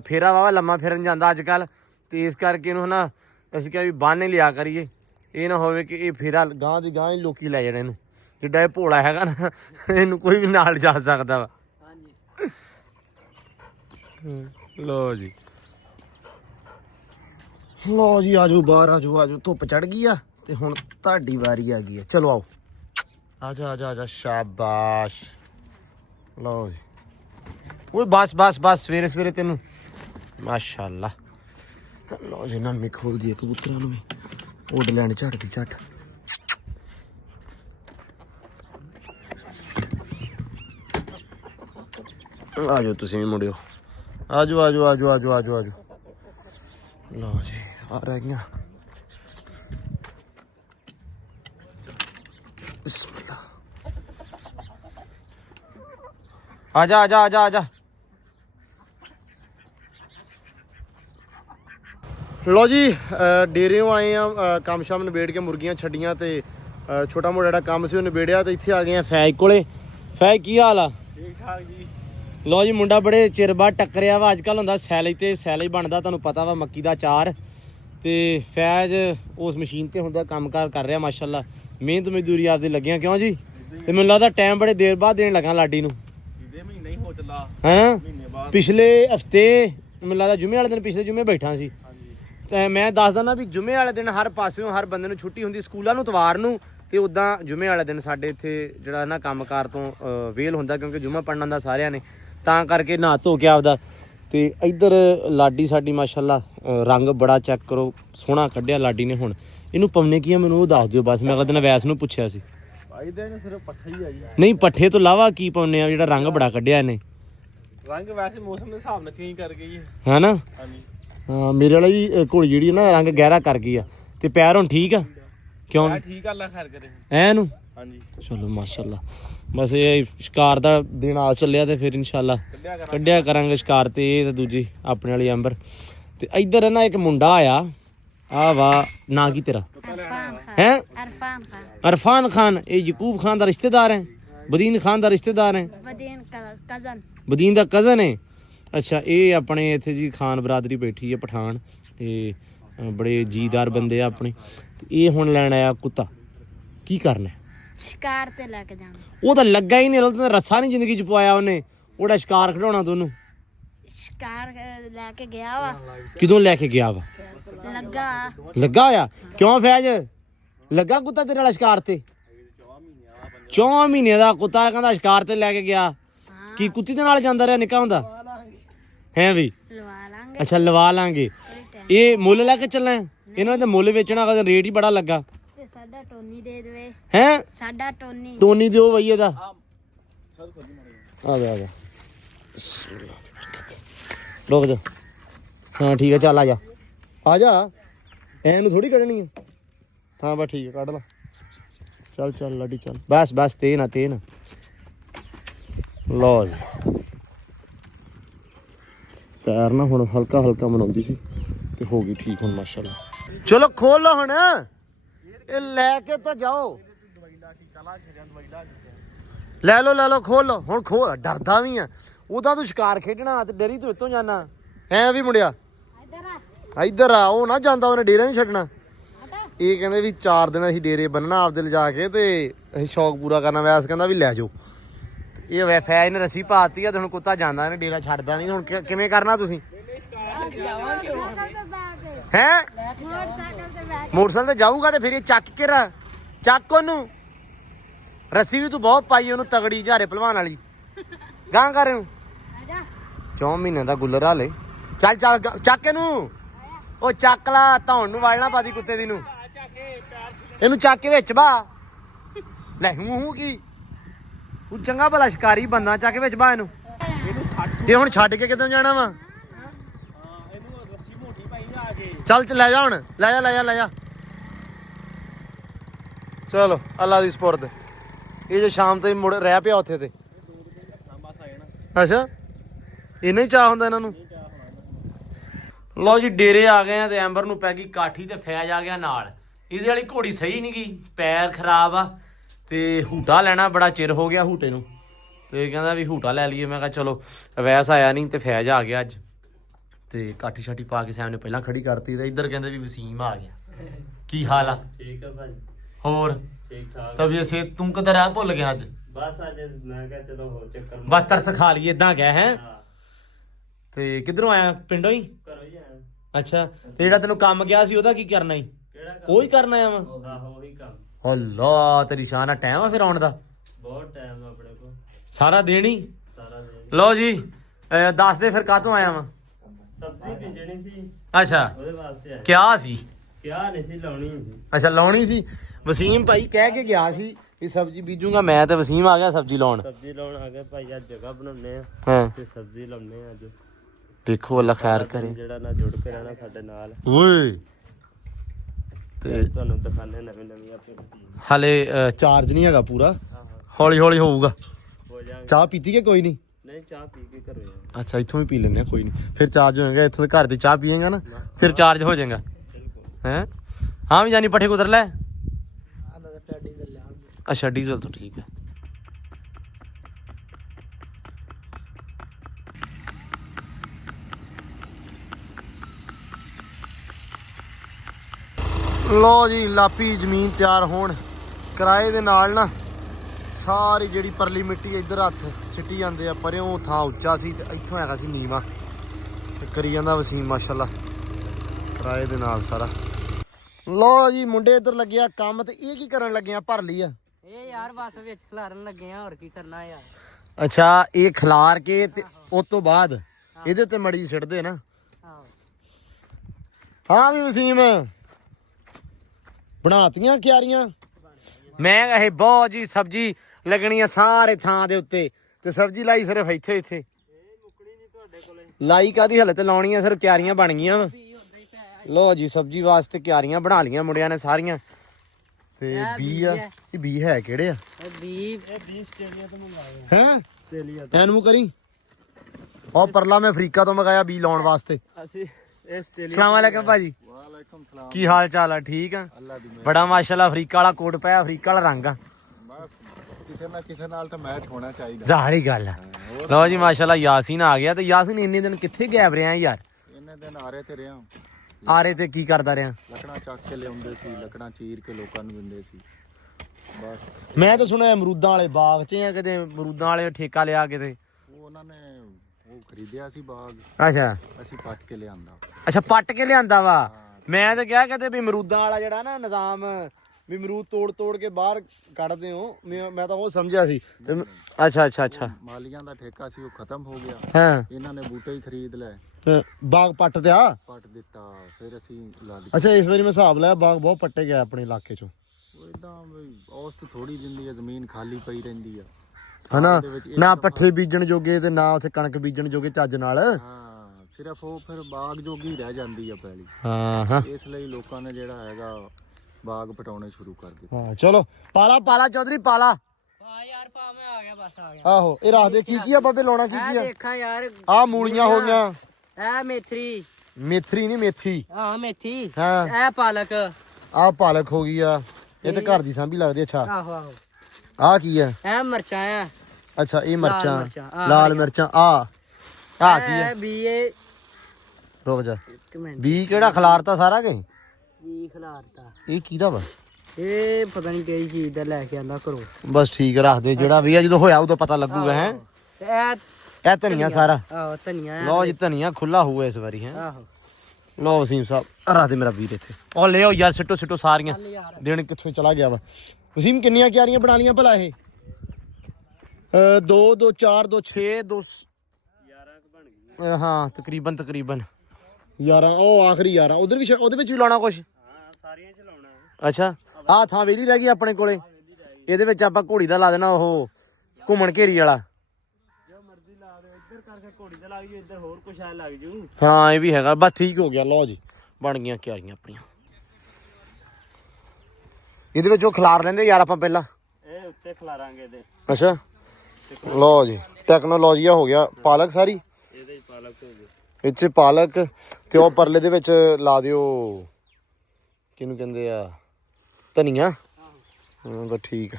फेरा वावा लम्मा फिरन जाता अजकल तो इस करके इनू ना असीं क्या भी बन ही लिया करिए। ये ना होवे कि ये फेरा गांह दी गांह ही लोकी लै जाने इनू। ਜਿੱਡਾ ਇਹ ਭੋਲਾ ਹੈਗਾ ਨਾ ਇਹਨੂੰ ਕੋਈ ਵੀ ਨਾਲ ਜਾ ਸਕਦਾ ਵਾ। ਲੋ ਜੀ ਲੋ ਜੀ ਆਜੋ ਬਾਹਰ ਆਜੋ ਧੁੱਪ ਚੜ ਗਈ ਆ ਤੇ ਹੁਣ ਤੁਹਾਡੀ ਵਾਰੀ ਆ ਗਈ ਆ। ਚਲੋ ਆਓ ਆਜਾ ਆਜਾ ਆਜਾ ਸ਼ਾਬਾਸ਼। ਲੋ ਜੀ ਓਏ ਬਸ ਬਸ ਬਸ ਸਵੇਰੇ ਸਵੇਰੇ ਤੈਨੂੰ ਮਾਸ਼ਾਅੱਲਾ। ਲੋ ਜੀ ਨਮੀ ਖੋਲਦੀ ਆ ਕਬੂਤਰਾਂ ਨੂੰ ਵੀ ਉੱਡ ਲੈਣ ਝਟ ਦੀ ਝਟ। ਆਜੋ ਤੁਸੀਂ ਵੀ ਮੁੜਿਓ ਆਜੋ ਆਜੋ ਆਜੋ ਆਜੋ ਆਜੋ ਆਜੋ। ਲਓ ਜੀ ਆ ਰਹਿ ਗਈਆਂ। ਬਿਸਮਿਲ੍ਲਾ ਆਜਾ ਆਜਾ ਆਜਾ ਆਜਾ। ਲਓ ਜੀ ਡੇਰਿਓਂ ਆਏ ਆ ਕੰਮ ਸ਼ਾਮ ਨਿਬੇੜ ਕੇ ਮੁਰਗੀਆਂ ਛੱਡੀਆਂ ਤੇ ਛੋਟਾ ਮੋਟਾ ਜਿਹੜਾ ਕੰਮ ਸੀ ਉਹ ਨਿਬੇੜਿਆ ਤੇ ਇੱਥੇ ਆ ਗਏ ਆ ਫੈਜ ਕੋਲੇ। ਫੈਜ ਕੀ ਹਾਲ ਆ? ਠੀਕ ਠਾਕ ਜੀ। ਲੋ ਜੀ ਮੁੰਡਾ ਬੜੇ ਚਿਰ ਬਾਅਦ ਟੱਕਰਿਆ ਵਾ। ਅੱਜ ਕੱਲ ਹੁੰਦਾ ਸੈਲਜ ਤੇ ਸੈਲਜ ਬਣਦਾ ਤੁਹਾਨੂੰ ਪਤਾ ਵਾ ਮੱਕੀ ਦਾ ਚਾਰ ਤੇ ਫੈਜ ਉਸ ਮਸ਼ੀਨ ਤੇ ਹੁੰਦਾ ਕੰਮ ਕਾਰ ਕਰ ਰਿਹਾ ਮਾਸ਼ਾਅੱਲਾ। ਮਿਹਨਤ ਮਜ਼ਦੂਰੀ ਆਪਦੇ ਲੱਗਿਆ ਕਿਉਂ ਜੀ। ਤੇ ਮੈਨੂੰ ਲੱਗਦਾ ਟਾਈਮ ਬੜੇ ਦੇਰ ਬਾਅਦ ਦੇਣ ਲੱਗਾ ਲਾਡੀ ਨੂੰ। ਮਹੀਨੇ ਹੀ ਹੋ ਚੱਲਾ ਹੈਂ ਮਹੀਨੇ ਬਾਅਦ। ਪਿਛਲੇ ਹਫਤੇ ਮੈਨੂੰ ਲੱਗਦਾ ਜੁਮੇ ਵਾਲੇ ਦਿਨ ਪਿਛਲੇ ਜੁਮੇ ਬੈਠਾ ਸੀ ਤੇ ਮੈਂ ਦੱਸਦਾ ਨਾ ਵੀ ਜੁਮੇ ਵਾਲੇ ਦਿਨ ਹਰ ਪਾਸਿਓਂ ਹਰ ਬੰਦੇ ਨੂੰ ਛੁੱਟੀ ਹੁੰਦੀ ਸਕੂਲਾਂ ਨੂੰ ਇਤਵਾਰ ਨੂੰ ਤੇ ਉਦਾਂ ਜੁਮੇ ਵਾਲੇ ਦਿਨ ਸਾਡੇ ਇੱਥੇ ਜਿਹੜਾ ਨਾ ਕੰਮਕਾਰ ਤੋਂ ਵੇਲ ਹੁੰਦਾ ਕਿਉਂਕਿ ਜੁਮਾ ਪੜ੍ਹਨਾ ਹੁੰਦਾ ਸਾਰਿਆਂ ਨੇ ਤਾਂ ਕਰਕੇ ਨਹਾ ਧੋ ਕੇ ਆਪਦਾ। ਤੇ ਇੱਧਰ ਲਾਡੀ ਸਾਡੀ ਮਾਸ਼ਾਅੱਲਾ ਰੰਗ ਬੜਾ ਚੈੱਕ ਕਰੋ ਸੋਹਣਾ ਕੱਢਿਆ ਲਾਡੀ ਨੇ। ਹੁਣ ਇਹਨੂੰ ਪਾਉਣੇ ਕੀ ਆ ਮੈਨੂੰ ਉਹ ਦੱਸ ਦਿਓ ਬਸ। ਮੈਂ ਅਗਲੇ ਦਿਨ ਵੈਸ ਨੂੰ ਪੁੱਛਿਆ ਸੀ ਭਾਈ ਦੇ ਸਿਰਫ ਪੱਠਾ ਹੀ ਆ ਜੀ। ਨਹੀਂ ਪੱਠੇ ਤੋਂ ਇਲਾਵਾ ਕੀ ਪਾਉਣੇ ਆ ਜਿਹੜਾ ਰੰਗ ਬੜਾ ਕੱਢਿਆ ਇਹਨੇ? ਰੰਗ ਵੈਸੇ ਮੌਸਮ ਦੇ ਹਿਸਾਬ ਨਾਲ ਚੇਂਜ ਕਰ ਗਈ ਹੈ ਹੈ ਨਾ। ਹਾਂਜੀ ਹਾਂ ਮੇਰੇ ਵਾਲਾ ਜੀ ਘੋੜੀ ਜਿਹੜੀ ਨਾ ਰੰਗ ਗਹਿਰਾ ਕਰ ਗਈ ਆ ਤੇ ਪੈਰ ਹੁਣ ਠੀਕ ਆ ਕਿਉਂ? ਠੀਕ ਆ, ਅੱਲਾ ਖੈਰ ਕਰੇ ਐ ਨੂੰ। ਹਾਂਜੀ ਚਲੋ ਮਾਸ਼ਾਅੱਲਾ। ਬਸ ਇਹ ਸ਼ਿਕਾਰ ਦਾ ਦਿਨ ਆ ਚੱਲਿਆ ਤੇ ਫਿਰ ਇਨਸ਼ਾਅੱਲਾ ਕੱਢਿਆ ਕਰਾਂਗੇ ਸ਼ਿਕਾਰ ਤੇ ਇਹ ਤੇ ਦੂਜੀ ਆਪਣੇ ਵਾਲੀ ਐਂਬਰ। ਤੇ ਇੱਧਰ ਨਾ ਇੱਕ ਮੁੰਡਾ ਆਇਆ ਆ ਵਾ ਨਾ ਕੀ ਤੇਰਾ अरफान खान है अरफान खान अरफान खान ये यकूब खान का रिश्तेदार है बदीन खान का रिश्तेदार है वदीन कजन बदीन का कज़न है अच्छा ये अपने इत्थे जी खान बरादरी बैठी है पठान ते बड़े जीदार बंदे आ अपने ये हुण लैण आया कुत्ता की करना शिकार ते लेके जाना ਉਹ ਤਾਂ ਲੱਗਾ ਹੀ ਨਹੀਂ ਉਹਦਾ ਰੱਸਾ ਨਹੀਂ ਜ਼ਿੰਦਗੀ ਚ ਪਵਾਇਆ ਉਹਨੇ ਉਹਦਾ ਸ਼ਿਕਾਰ ਖਿਡਾਉਣਾ ਤੁਹਾਨੂੰ शिकार लेके गया वा ਕਿਦੋਂ ਲੈ ਕੇ ਗਿਆ ਵਾ लगा ਲੱਗਾ ਹੋਇਆ ਕਿਉਂ ਫੈਜ ਲੱਗਾ ਕੁੱਤਾ ਤੇਰੇ ਵਾਲਾ ਸ਼ਿਕਾਰ ਤੇ 4 ਮਹੀਨੇ ਦਾ ਕੁੱਤਾ ਕਹਿੰਦਾ ਸ਼ਿਕਾਰ ਤੇ ਲੈ ਕੇ ਗਿਆ हाँ ਕੀ ਕੁੱਤੀ ਦੇ ਨਾਲ ਜਾਂਦਾ ਰਿਹਾ ਨਿੱਕਾ ਹੁੰਦਾ ਹੈ ਵੀ लवा लांगे ਅੱਛਾ ਲਵਾ ਲਾਂਗੇ ਇਹ ਮੁੱਲ ਲੈ ਕੇ ਚੱਲਣਾ ਹੈ? ਇਹਨਾਂ ਨੇ ਤਾਂ ਮੁੱਲ ਵੇਚਣਾ ਅਗਰ ਰੇਟ ਹੀ ਬੜਾ ਲੱਗਾ ते साडा टोनी दे देवे ਹੈ साडा टोनी ਟੋਨੀ ਦਿਓ ਬਈ ਇਹਦਾ ਆ ਜਾ ਰੁਕ ਜਾ ਹਾਂ ਠੀਕ ਹੈ ਚੱਲ ਆ ਜਾ ਐਨੂੰ ਥੋੜੀ ਕੱਢਣੀ ਹੈ ਹਾਂ ਬਸ ਠੀਕ ਹੈ ਕੱਢ ਲਾ ਚੱਲ ਲੱਡੀ ਚੱਲ ਬਸ ਤੇ ਨਾ ਲਓ ਜੀ ਪੈਰ ਨਾ ਹੁਣ ਹਲਕਾ ਮਨਾਉਂਦੀ ਸੀ ਤੇ ਹੋ ਗਈ ਠੀਕ ਹੁਣ ਮਾਸ਼ਾਅੱਲਾ ਚਲੋ ਖੋਲ ਲਓ ਹੁਣ ਇਹ ਲੈ ਕੇ ਤਾਂ ਜਾਓ ਲੈ ਲਓ ਖੋਲ ਲਓ ਹੁਣ ਖੋਲ ਡਰਦਾ ਵੀ ਆ ਉਹਦਾ ਤੂੰ ਸ਼ਿਕਾਰ ਖੇਡਣਾ ਤੇ ਡੇਰੀ ਤੂੰ ਇੱਥੋਂ ਜਾਣਾ ਐ ਵੀ ਮੁੰਡਿਆ ਇੱਧਰ ਆ ਉਹ ਨਾ ਜਾਂਦਾ ਉਹਨੇ ਡੇਰਾ ਨਹੀਂ ਛੱਡਣਾ ਇਹ ਕਹਿੰਦੇ ਵੀ 4 ਦਿਨ ਅਸੀਂ ਡੇਰੇ ਬੰਨਣਾ ਆਪਦੇ ਲਿਜਾ ਕੇ ਤੇ ਅਸੀਂ ਸ਼ੌਕ ਪੂਰਾ ਕਰਨਾ ਵੈਸ ਕਹਿੰਦਾ ਵੀ ਲੈ ਜਾਓ ਇਹ ਵੈਫਾ ਇਹਨੇ ਰੱਸੀ ਪਾਤੀ ਆ ਤੇ ਹੁਣ ਕੁੱਤਾ ਜਾਂਦਾ ਇਹਨੇ ਡੇਰਾ ਛੱਡਦਾ ਨਹੀਂ ਹੁਣ ਕਿਵੇਂ ਕਰਨਾ ਤੁਸੀਂ ਹੈ ਮੋਟਰਸਾਈਕਲ ਤੇ ਜਾਊਗਾ ਤੇ ਫਿਰ ਇਹ ਚੱਕ ਉਹਨੂੰ ਰੱਸੀ ਵੀ ਤੂੰ ਬਹੁਤ ਪਾਈ ਉਹਨੂੰ ਤਗੜੀ ਝਾਰੇ ਭਲਵਾਨ ਵਾਲੀ ਗਾਂ ਕਰ ਇਹਨੂੰ 4 ਮਹੀਨੇ ਦਾ ਗੁੱਲਰ ਹਾਲੇ ਚੱਲ ਚੱਕ ਇਹਨੂੰ ਉਹ ਚੱਕ ਲਾ ਧੌਣ ਨੂੰ ਵਾਲਣਾ ਪਾਦੀ ਕੁੱਤੇ ਦੀ ਨੂੰ ਇਹਨੂੰ ਚੱਕ ਕੇ ਵਿੱਚ ਬਾ ਲੈ ਹੂੰ ਕੀ ਤੂੰ ਚੰਗਾ ਭਲਾ ਸ਼ਿਕਾਰੀ ਬੰਦਾ ਚੱਕ ਕੇ ਵਿੱਚ ਬਾ ਇਹਨੂੰ ਤੇ ਹੁਣ ਛੱਡ ਕੇ ਕਿੱਦਾਂ ਜਾਣਾ ਵਾ ਚੱਲ ਲੈ ਜਾ ਹੁਣ ਲੈ ਜਾ ਚਲੋ ਅੱਲਾ ਦੀ ਸਪੁਰਦ ਇਹ ਜੇ ਸ਼ਾਮ ਤਾਈਂ ਮੁੜ ਰਹਿ ਪਿਆ ਉੱਥੇ ਤੇ ਅੱਛਾ ਇੰਨਾ ਹੀ ਚਾਹ ਹੁੰਦਾ ਇਹਨਾਂ ਨੂੰ ਲਓ ਜੀ ਡੇਰੇ ਆ ਗਏ ਆ ਤੇ ਐਂਬਰ ਨੂੰ ਪੈ ਗਈ ਕਾਠੀ ਤੇ ਫੈਜ ਆ ਗਿਆ ਨਾਲ ਇਹਦੇ ਵਾਲੀ ਘੋੜੀ ਸਹੀ ਨਹੀਂ ਗਈ ਪੈਰ ਖਰਾਬ ਆ ਤੇ ਹੂਟਾ ਲੈਣਾ ਬੜਾ ਚਿਰ ਹੋ ਗਿਆ ਹੂਟੇ ਨੂੰ ਤੇ ਕਹਿੰਦਾ ਵੀ ਹੂਟਾ ਲੈ ਲਈਏ ਮੈਂ ਕਿਹਾ ਚਲੋ ਵੈਸ ਆਇਆ ਨਹੀਂ ਤੇ ਫੈਜ ਆ ਗਿਆ ਅੱਜ ਤੇ ਕਾਠੀ ਛਾਟੀ ਪਾ ਕੇ ਸਾਹਮਣੇ ਪਹਿਲਾਂ ਖੜੀ ਕਰਤੀ ਤੇ ਇੱਧਰ ਕਹਿੰਦੇ ਵੀ ਵਸੀਮ ਆ ਗਿਆ ਕੀ ਹਾਲ ਆ ਠੀਕ ਆ ਭਾਈ ਹੋਰ ਠੀਕ ਠਾਕ ਤਬੀਅਤ ਸੇ ਤੂੰ ਕਿੱਧਰ ਆ ਭੁੱਲ ਗਿਆ ਅੱਜ ਬਸ ਅੱਜ ਮੈਂ ਕਿਹਾ ਚਲੋ ਹੋ ਚੱਕਰ ਬਸ ਤਰਸ ਖਾ ਲਈਏ ਇਦਾਂ ਗਿਆ ਹੈ ਹਾਂ ਤੇ ਕਿੱਧਰੋਂ ਆਇਆ ਪਿੰਡੋਂ ਹੀ ਕਰੋ ਜੀ ਆਇਆ ਅੱਛਾ ਤੇ ਜਿਹੜਾ ਤੈਨੂੰ ਕੰਮ ਗਿਆ ਸੀ ਉਹਦਾ ਕੀ ਕਰਨਾ ਈ ਕਿਹੜਾ ਉਹ ਹੀ ਕਰਨਾ ਆ ਵਾ ਆਹੋ ਉਹੀ ਕੰਮ ਅੱਲਾ ਤੇਰੀ ਸ਼ਾਨ ਆ ਟਾਈਮ ਆ ਫਿਰ ਆਉਣ ਦਾ ਬਹੁਤ ਟਾਈਮ ਆਪਣੇ ਕੋਲ ਸਾਰਾ ਦਿਨ ਹੀ ਸਾਰਾ ਦਿਨ ਲਓ ਜੀ ਦੱਸ ਦੇ ਫਿਰ ਕਾਹਤੋਂ ਆਇਆ ਵਾ ਸਬਜ਼ੀ ਭਿੰਜਣੀ ਸੀ ਅੱਛਾ ਉਹਦੇ ਵਾਸਤੇ ਆਇਆ ਕਿਆ ਸੀ ਕਿਆ ਨਹੀਂ ਸੀ ਲਾਉਣੀ ਸੀ ਅੱਛਾ ਲਾਉਣੀ ਸੀ ਵਸੀਮ ਭਾਈ ਕਹਿ ਕੇ ਗਿਆ ਸੀ ਵੀ ਸਬਜ਼ੀ ਬੀਜੂਗਾ ਮੈਂ ਤੇ ਵਸੀਮ ਆ ਗਿਆ ਸਬਜ਼ੀ ਲਾਉਣ ਸਬਜ਼ੀ ਲਾਉਣ ਆ ਗਏ ਭਾਈ ਅੱਜ ਜਗ੍ਹਾ ਬਣਾਉਣੇ ਆ ਹਾਂ ਤੇ ਸਬਜ਼ੀ ਲਾਉਣੇ ਆ ਅੱਜ ਦੇਖੋ ਅੱਲਾ ਖੈਰ ਕਰੇ ਜਿਹੜਾ ਨਾ ਜੁੜ ਕੇ ਰਹਿਣਾ ਸਾਡੇ ਨਾਲ ਓਏ ਤੇ ਤੁਹਾਨੂੰ ਦਿਖਾਣੇ ਨਵੀਂ ਆਪਣੀ ਹਲੇ ਚਾਰਜ ਨਹੀਂ ਹੈਗਾ ਪੂਰਾ ਹੌਲੀ ਹੋਊਗਾ ਹੋ ਜਾਾਂਗੇ ਚਾਹ ਪੀਤੀ ਕਿ ਕੋਈ ਨਹੀਂ ਨਹੀਂ ਚਾਹ ਪੀ ਕੇ ਘਰੋਂ ਜਾਣਾ ਅੱਛਾ ਇੱਥੋਂ ਵੀ ਪੀ ਲੈਂਦੇ ਆ ਕੋਈ ਨਹੀਂ ਫਿਰ ਚਾਰਜ ਹੋ ਜਾਏਗਾ ਇੱਥੋਂ ਦੇ ਘਰ ਦੀ ਚਾਹ ਪੀਏਗਾ ਨਾ ਫਿਰ ਚਾਰਜ ਹੋ ਜਾਏਗਾ ਹੈ ਹਾਂ ਵੀ ਜਾਨੀ ਪੱਠੇ ਕੁਤਰ ਲੈ ਅੱਛਾ ਡੀਜ਼ਲ ਤੋਂ ਠੀਕ ਹੈ ਲੋ ਜੀ ਲਾਪੀ ਜ਼ਮੀਨ ਤਿਆਰ ਹੋਣ ਕਿਰਾਏ ਦੇ ਨਾਲ ਨਾ ਸਾਰੀ ਜਿਹੜੀ ਪਰਲੀ ਮਿੱਟੀ ਇੱਧਰ ਹੱਥ ਸਿੱਟੀ ਜਾਂਦੇ ਆ ਪਰਿਓਂ ਥਾਂ ਉੱਚਾ ਸੀ ਤੇ ਇੱਥੋਂ ਹੈਗਾ ਸੀ ਨੀਵਾ ਤੇ ਕਰੀ ਜਾਂਦਾ ਵਸੀਮ ਮਾਸ਼ਾਅੱਲਾ ਕਿਰਾਏ ਦੇ ਨਾਲ ਸਾਰਾ ਲੋ ਜੀ ਮੁੰਡੇ ਇੱਧਰ ਲੱਗਿਆ ਕੰਮ ਤੇ ਇਹ ਕੀ ਕਰਨ ਲੱਗੇ ਆ ਭਰ ਲਈ ਆ ਇਹ ਯਾਰ ਬਸ ਵਿੱਚ ਖਲਾਰਨ ਲੱਗੇ ਆ ਹੋਰ ਕੀ ਕਰਨਾ ਯਾਰ ਅੱਛਾ ਇਹ ਖਿਲਾਰ ਕੇ ਤੇ ਉਸ ਤੋਂ ਬਾਅਦ ਇਹਦੇ ਤੇ ਮੜੀ ਸਿੱਟਦੇ ਨਾ ਹਾਂ ਵੀ ਵਸੀਮ ਬਣਾਤੀਆਂ ਕਿਆਰੀਆਂ ਮੈਂ ਇਹ ਬਹੁਤ ਜੀ ਸਬਜ਼ੀ ਲੱਗਣੀ ਆ ਸਾਰੇ ਥਾਂ ਦੇ ਉੱਤੇ ਤੇ ਸਬਜ਼ੀ ਲਾਈ ਸਿਰਫ ਇੱਥੇ ਲਾਈ ਕਾਦੀ ਹਲੇ ਤੇ ਲਾਉਣੀ ਆ ਸਿਰਫ ਕਿਆਰੀਆਂ ਬਣ ਗਈਆਂ ਵਾ ਲੋ ਜੀ ਸਬਜ਼ੀ ਵਾਸਤੇ ਕਿਆਰੀਆਂ ਬਣਾ ਲੀਆਂ ਮੁੰਡਿਆਂ ਨੇ ਸਾਰੀਆਂ ਤੇ ਬੀ ਆ ਇਹ ਬੀ ਹੈ ਕਿਹੜੇ ਆ ਬੀ ਆਸਟ੍ਰੇਲੀਆ ਤੋਂ ਮੰਗਾਏ ਹੈ ਆਸਟ੍ਰੇਲੀਆ ਐਨੂੰ ਕਰੀ ਉਹ ਪਰਲਾ ਮੈਂ ਅਫਰੀਕਾ ਤੋਂ ਮੰਗਾਇਆ ਬੀ ਲਾਉਣ ਵਾਸਤੇ ਅਸੀਂ ਇਹ ਆਸਟ੍ਰੇਲੀਆ ਸਲਾਮ ਅਲੈਕਮ ਭਾਜੀ। ਵਾਲੇਕੁਮ ਸਲਾਮ। ਕੀ ਹਾਲ ਚਾਲ ਆ? ਠੀਕ ਆ। ਅੱਲਾ ਦੀ ਮਿਹਰ। ਬੜਾ ਮਾਸ਼ਾਅੱਲਾ ਅਫਰੀਕਾ ਵਾਲਾ ਕੋਟ ਪਾਇਆ, ਅਫਰੀਕਾ ਵਾਲਾ ਰੰਗ ਆ। ਬਸ ਕਿਸੇ ਨਾ ਕਿਸੇ ਨਾਲ ਤਾਂ ਮੈਚ ਹੋਣਾ ਚਾਹੀਦਾ। ਜ਼ਾਹਰੀ ਗੱਲ ਆ। ਲਓ ਜੀ ਮਾਸ਼ਾਅੱਲਾ ਯਾਸੀਨ ਆ ਗਿਆ। ਤੇ ਯਾਸੀਨ ਇੰਨੇ ਦਿਨ ਕਿੱਥੇ ਗਾਇਬ ਰਿਹਾ ਯਾਰ? ਇੰਨੇ ਦਿਨ ਆਰੇ ਤੇ ਰਿਆਂ, ਆਰੇ ਤੇ ਕੀ ਕਰਦਾ ਰਿਹਾ? ਲੱਕੜਾਂ ਚੱਕ ਕੇ ਲਿਆਉਂਦੇ ਸੀ, ਲੱਕੜਾਂ ਚੀਰ ਕੇ ਲੋਕਾਂ ਨੂੰ ਦਿੰਦੇ ਸੀ। ਬਸ ਮੈਂ ਤਾਂ ਸੁਣਿਆ ਅਮਰੂਦਾਂ ਵਾਲੇ ਬਾਗ 'ਚ ਆ, ਕਿਤੇ ਅਮਰੂਦਾਂ ਵਾਲੇ ਠੇਕਾ ਲਿਆ ਕਿਤੇ। ਉਹ ਉਹਨਾਂ ਨੇ ਉਹ ਖਰੀਦਿਆ ਸੀ ਬਾਗ, ਅੱਛਾ ਅਸੀਂ ਪੱਟ ਕੇ ਲਿਆਂਦਾ। ਅੱਛਾ, ਪੱਟ ਕੇ ਲਿਆਂਦਾ ਵਾ। ਮੈਂ ਤਾਂ ਕਿਹਾ ਕਿਤੇ ਵੀ ਅਮਰੂਦਾਂ ਵਾਲਾ ਜਿਹੜਾ ਨਾ ਨਿਜ਼ਾਮ ਵੀ ਅਮਰੂਦ ਤੋੜ ਤੋੜ ਕੇ ਬਾਹਰ ਕੱਢਦੇ ਹੋ, ਮੈਂ ਤਾਂ ਉਹ ਸਮਝਿਆ ਸੀ। ਤੇ ਅੱਛਾ ਮਾਲੀਆਂ ਦਾ ਠੇਕਾ ਸੀ, ਉਹ ਖਤਮ ਹੋ ਗਿਆ। ਹਾਂ ਇਹਨਾਂ ਨੇ ਬੂਟੇ ਹੀ ਖਰੀਦ ਲਏ, ਤੇ ਬਾਗ ਪੱਟ ਦਿਆ। ਪੱਟ ਦਿੱਤਾ, ਫਿਰ ਅਸੀਂ ਲਾ ਦਿੱਤਾ। ਅੱਛਾ, ਇਸ ਵਾਰੀ ਮੈਂ ਹਿਸਾਬ ਲਾਇਆ ਬਾਗ ਬਹੁਤ ਪੱਟੇ ਗਿਆ ਆਪਣੇ ਇਲਾਕੇ 'ਚੋਂ। ਉਹ ਇਦਾਂ ਵੀ ਔਸਤ ਥੋੜੀ ਦਿੰਦੀ ਹੈ, ਜ਼ਮੀਨ ਖਾਲੀ ਪਈ ਰਹਿੰਦੀ ਆ ਹਨਾ, ਦੇ ਵਿੱਚ ਨਾ ਪੱਠੇ ਬੀਜਣ ਜੋਗੇ ਤੇ ਨਾ ਉੱਥੇ ਕਣਕ ਬੀਜਣ ਜੋਗੇ ਚੱਜ ਨਾਲ। ਹਾਂ, ਸਿਰਫ ਉਹ ਫਿਰ ਬਾਗ ਜੋਗੀ ਰਹਿ ਜਾਂਦੀ ਆ ਪੈਲੀ। ਹਾਂ ਇਸ ਲਈ ਲੋਕਾਂ ਨੇ ਜਿਹੜਾ ਹੈਗਾ ਬਾਗ ਪਟਾਉਣੇ ਸ਼ੁਰੂ ਕਰ ਦਿੱਤੇ। ਹਾਂ ਚਲੋ ਪਾਲਾ ਚੌਧਰੀ ਪਾਲਾ। ਹਾਂ ਯਾਰ ਪਾ ਮੈਂ ਆ ਗਿਆ, ਬਸ ਆ ਗਿਆ। ਆਹੋ ਇਹ ਰੱਖ ਦੇ। ਕੀ ਆ ਬਾਬੇ ਲਾਉਣਾ ਕੀ ਆ? ਦੇਖਾਂ ਯਾਰ, ਆ ਮੂਲੀਆਂ ਹੋ ਗਈਆਂ। ਇਹ ਮੇਥਰੀ, ਮੇਥਰੀ ਨਹੀਂ ਮੇਥੀ। ਹਾਂ ਮੇਥੀ, ਹਾਂ ਇਹ ਪਾਲਕ, ਆ ਪਾਲਕ ਹੋ ਗਈ ਆ। ਇਹ ਤੇ ਘਰ ਦੀ ਸਾਂਭੀ ਲੱਗਦੀ। ਅੱਛਾ ਆਹੋ ਆਹੋ, ਆ ਕੀ ਆ? ਇਹ ਮਿਰਚਾਂ ਆ, ਅੱਛਾ ਇਹ ਮਿਰਚਾਂ, ਮਿਰਚਾਂ, ਆਹ ਲਾਲ ਮਿਰਚਾਂ। ਆ ਕੀ ਆ? ਇਹ ਬੀਏ, ਰੁਕ ਜਾ, ਇੱਕ ਮਿੰਟ, ਬੀ ਕਿਹੜਾ ਖਲਾਰਤਾ ਸਾਰਾ ਕੇ? ਬੀ ਖਲਾਰਤਾ। ਇਹ ਕਿਹਦਾ ਵਾ? ਇਹ ਪਤਾ ਨਹੀਂ ਕਿਹੜੀ ਚੀਜ਼ ਦਾ ਲੈ ਕੇ ਆਂਦਾ ਕਰੋ। ਬਸ ਠੀਕ ਰੱਖ ਦੇ, ਜਿਹੜਾ ਵੀ ਆ ਜਦੋਂ ਹੋਇਆ ਉਦੋਂ ਪਤਾ ਲੱਗੂਗਾ। ਹੈ ਤੇ ਇਹ ਇਹ ਧਨੀਆ ਸਾਰਾ। ਆਹੋ ਧਨੀਆ ਆ। ਲਓ ਜੀ ਧਨੀਆ ਖੁੱਲਾ ਹੋਊਗਾ ਇਸ ਵਾਰੀ। ਹੈ ਆਹੋ ਲਓ ਵਸੀਮ ਸਾਹਿਬ ਰੱਖ ਦੇ ਮੇਰਾ ਵੀਰ ਇੱਥੇ। ਉਹ ਲਿਓ ਯਾਰ, ਸਿੱਟੋ ਸਾਰੀਆਂ। ਚੱਲ ਯਾਰ, ਦਿਨ ਕਿੱਥੋਂ ਚਲਾ ਗਿਆ ਵਾ। ਵਸੀਮ ਕਿੰਨੀਆਂ ਕਿਆਰੀਆਂ ਬਣਾ ਲੀਆਂ ਭਲਾ ਇਹ? 2 2 4 2 6 2 11 ਬਣ ਗਈ। ਹਾਂ ਤਕਰੀਬਨ 11। ਉਹ ਆਖਰੀ 11 ਉਧਰ ਵੀ ਉਹਦੇ ਵਿੱਚ ਵੀ ਲਾਉਣਾ ਕੁਛ? ਹਾਂ ਸਾਰੀਆਂ ਚ ਲਾਉਣਾ ਹੈ। ਅੱਛਾ ਆਹ ਥਾਂ ਵੇਲੀ ਰਹਿ ਗਈ ਆਪਣੇ ਕੋਲੇ। ਇਹਦੇ ਵਿੱਚ ਆਪਾਂ ਘੋੜੀ ਦਾ ਲਾ ਦੇਣਾ, ਉਹ ਘੁੰਮਣ ਘੇਰੀ ਵਾਲਾ। ਜੋ ਮਰਜ਼ੀ ਲਾ ਦਿਓ, ਇੱਧਰ ਕਰਕੇ ਘੋੜੀ ਤੇ ਲੱਗ ਜੂ, ਇੱਧਰ ਹੋਰ ਕੁਛ ਆ ਲੱਗ ਜੂ। ਹਾਂ ਇਹ ਵੀ ਹੈਗਾ। ਬਸ ਠੀਕ ਹੋ ਗਿਆ। ਲਓ ਜੀ ਬਣ ਗਈਆਂ ਕਿਆਰੀਆਂ ਆਪਣੀਆਂ। ਇਹਦੇ ਵਿੱਚ ਉਹ ਖਿਲਾਰ ਲੈਂਦੇ ਯਾਰ ਆਪਾਂ ਪਹਿਲਾਂ। ਇਹ ਉੱਤੇ ਖਲਾਰਾਂਗੇ ਇਹਦੇ। ਅੱਛਾ ਲਓ ਜੀ ਟੈਕਨੋਲੋਜੀਆ ਹੋ ਗਿਆ। ਪਾਲਕ ਸਾਰੀ ਇਹਦੇ ਹੀ ਪਾਲਕ ਹੋ ਗਏ, ਇੱਥੇ ਪਾਲਕ ਤੇ ਉਹ ਪਰਲੇ ਦੇ ਵਿੱਚ ਲਾ ਦਿਓ, ਕਿਹਨੂੰ ਕਹਿੰਦੇ ਆ, ਧਨੀਆ। ਹਾਂ ਬਸ ਠੀਕ ਆ।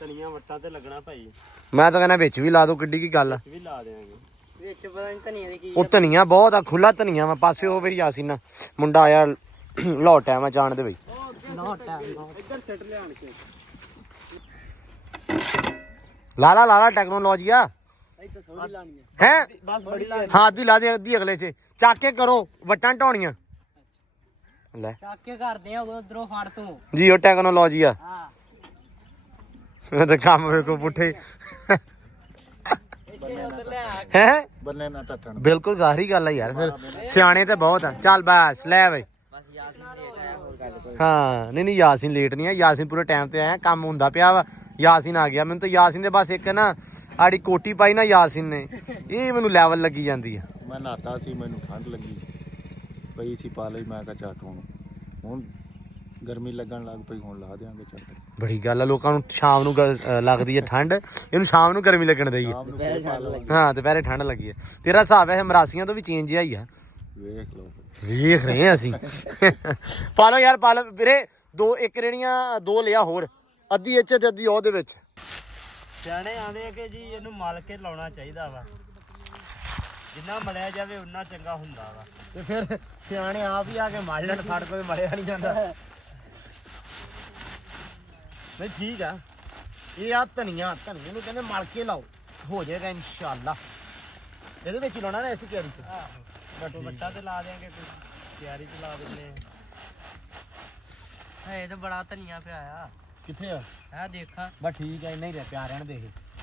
ਧਨੀਆ ਵੱਟਾਂ ਤੇ ਲੱਗਣਾ ਭਾਈ, ਮੈਂ ਤਾਂ ਕਹਿੰਦਾ ਵਿੱਚ ਵੀ ਲਾ ਦਿਓ, ਕਿੱਡੀ ਕੀ ਗੱਲ ਆ। ਵੀ ਲਾ ਦੇਾਂਗੇ ਵਿੱਚ। ਪਤਾ ਨਹੀਂ ਧਨੀਆ ਦੀ ਕੀ ਉਹ ਧਨੀਆ ਬਹੁਤ ਆ, ਖੁੱਲਾ ਧਨੀਆ ਵਾ। ਪਾਸੇ ਹੋਵੇ ਯਾਸੀਨ ਮੁੰਡਾ ਆਇਆ ਲਾਹੌਰ ਟਾਈਮ ਆ ਜਾਣ ਦੇ ਬਈ। ਇੱਧਰ ਸਿੱਟ ਲਿਆਣ ਕੇ। ਲਾ ਟੈਕਨੋਲੋਜੀਆ ਇੱਥੇ ਸੋਹਣੀ ਲਾਣੀ ਹੈ ਹੈ। ਬਸ ਬੜੀ ਹਾਂ ਅੱਧੀ ਲਾ ਦੇ, ਅੱਧੀ ਅਗਲੇ ਚ ਚੱਕ ਕੇ ਕਰੋ ਵੱਟਾਂ ਢਾਉਣੀਆਂ। ਲੈ ਚੱਕ ਕੇ ਕਰਦੇ ਆ ਉਧਰੋਂ ਫੜ ਤੂੰ। ਜੀ ਉਹ ਟੈਕਨੋਲੋਜੀ ਆ। ਹਾਂ ਤੇ ਕੰਮ ਵੇਖੋ ਪੁੱਠੇ ਇੱਥੇ ਉਧਰ ਲੈ ਆ। ਹੈ। ਬੰਨੇ ਨਾ ਟੱਟਣ। ਬਿਲਕੁਲ ਜ਼ਾਹਰੀ ਗੱਲ ਆ ਯਾਰ, ਫਿਰ ਸਿਆਣੇ ਤੇ ਬਹੁਤ ਆ। ਚੱਲ ਬਸ ਲੈ ਬਈ। ਬਸ ਯਾਸੀਨ ਲੇਟ ਆਇਆ, ਹੋਰ ਗੱਲ ਕੋਈ। ਹਾਂ ਨਹੀਂ ਯਾਸੀਨ ਲੇਟ ਨਹੀਂ ਆ। ਯਾਸੀਨ ਪੂਰੇ ਟਾਈਮ ਤੇ ਆਇਆ, ਕੰਮ ਹੁੰਦਾ ਪਿਆ ਵਾ। ਯਾਸੀਨ ਆ ਗਿਆ। ਮੈਨੂੰ ਤਾਂ ਯਾਸੀਨ ਦੇ ਬਸ ਇੱਕ ਨਾ ਆੜੀ ਕੋਟੀ ਪਾਈ ਨਾ ਯਾਸੀਨ ਨੇ, ਇਹ ਮੈਨੂੰ ਲੈਵਲ ਲੱਗੀ ਜਾਂਦੀ ਆ। ਮੈਂ ਨਹਾਤਾ ਸੀ, ਮੈਨੂੰ ਠੰਡ ਲੱਗੀ ਪਈ ਸੀ ਪਾ ਲਈ। ਮੈਂ ਕਿਹਾ ਝੱਟ ਹੁਣ ਗਰਮੀ ਲੱਗਣ ਲੱਗ ਪਈ, ਹੁਣ ਲਾ ਦਿਆਂਗੇ ਝੱਟ। ਬੜੀ ਗੱਲ ਆ, ਲੋਕਾਂ ਨੂੰ ਸ਼ਾਮ ਨੂੰ ਲੱਗਦੀ ਹੈ ਠੰਡ, ਇਹਨੂੰ ਸ਼ਾਮ ਨੂੰ ਗਰਮੀ ਲੱਗਣ ਦਈ ਹੈ। ਸ਼ਾਮ ਨੂੰ ਫਿਰ ਪਾ ਲਓ। ਹਾਂ ਦੁਪਹਿਰੇ ਠੰਡ ਲੱਗੀ ਹੈ। ਤੇਰਾ ਹਿਸਾਬ ਹੈ ਮਰਾਸੀਆਂ ਤੋਂ ਵੀ ਚੇਂਜ ਜਿਹਾ ਹੀ ਆ। ਵੇਖ ਲਓ ਵੇਖ ਰਹੇ ਹਾਂ ਅਸੀਂ। ਪਾ ਲਓ ਯਾਰ, ਪਾ ਲਓ ਵੀਰੇ। ਇੱਕ ਰੇੜੀਆਂ 2 ਲਿਆ ਹੋਰ, ਅੱਧੀ ਇੱਚ ਤੇ ਅੱਧੀ ਉਹਦੇ ਵਿੱਚ। ਸਿਆਣੇ ਆਂਦੇ ਆ ਕਿ ਜੀ ਇਹਨੂੰ ਮਲ ਕੇ ਲਾਉਣਾ ਚਾਹੀਦਾ ਵਾ, ਜਿੰਨਾ ਮਲਿਆ ਜਾਵੇ ਉਨਾ ਚੰਗਾ ਹੁੰਦਾ ਵਾ। ਤੇ ਫਿਰ ਸਿਆਣੇ ਆਪ ਹੀ ਆ ਕੇ ਮਾਲਣ ਫੜ ਕੋਈ ਮਲਿਆ ਨਹੀਂ ਜਾਂਦਾ। ਨਹੀਂ ਠੀਕ ਆ। ਇਹ ਆ ਧਨੀਆ ਨੂੰ ਕਹਿੰਦੇ ਮਲ ਕੇ ਲਾਓ, ਹੋ ਜਾਏਗਾ ਇਨਸ਼ਾਅੱਲਾ। ਇਹਦੇ ਵਿੱਚ ਹੀ ਲਾਉਣਾ ਨਾ ਐਸੀ ਕਿਆਰੀ ਤੇ। ਵੱਟਾ ਤੇ ਲਾ ਦਿਆਂਗੇ, ਕੋਈ ਤਿਆਰੀ ਚ ਲਾ ਦਿੰਦੇ ਆ। ਇਹ ਤਾਂ ਬੜਾ ਧਨੀਆ ਪਿਆ ਆ। ਕਿੱਥੇ ਆ? ਇਹ ਦੇਖਾਂ। ਬਸ ਠੀਕ ਆ, ਇੰਨਾ ਹੀ ਰਹਿ ਪਿਆ ਰਹਿਣ ਦੇ।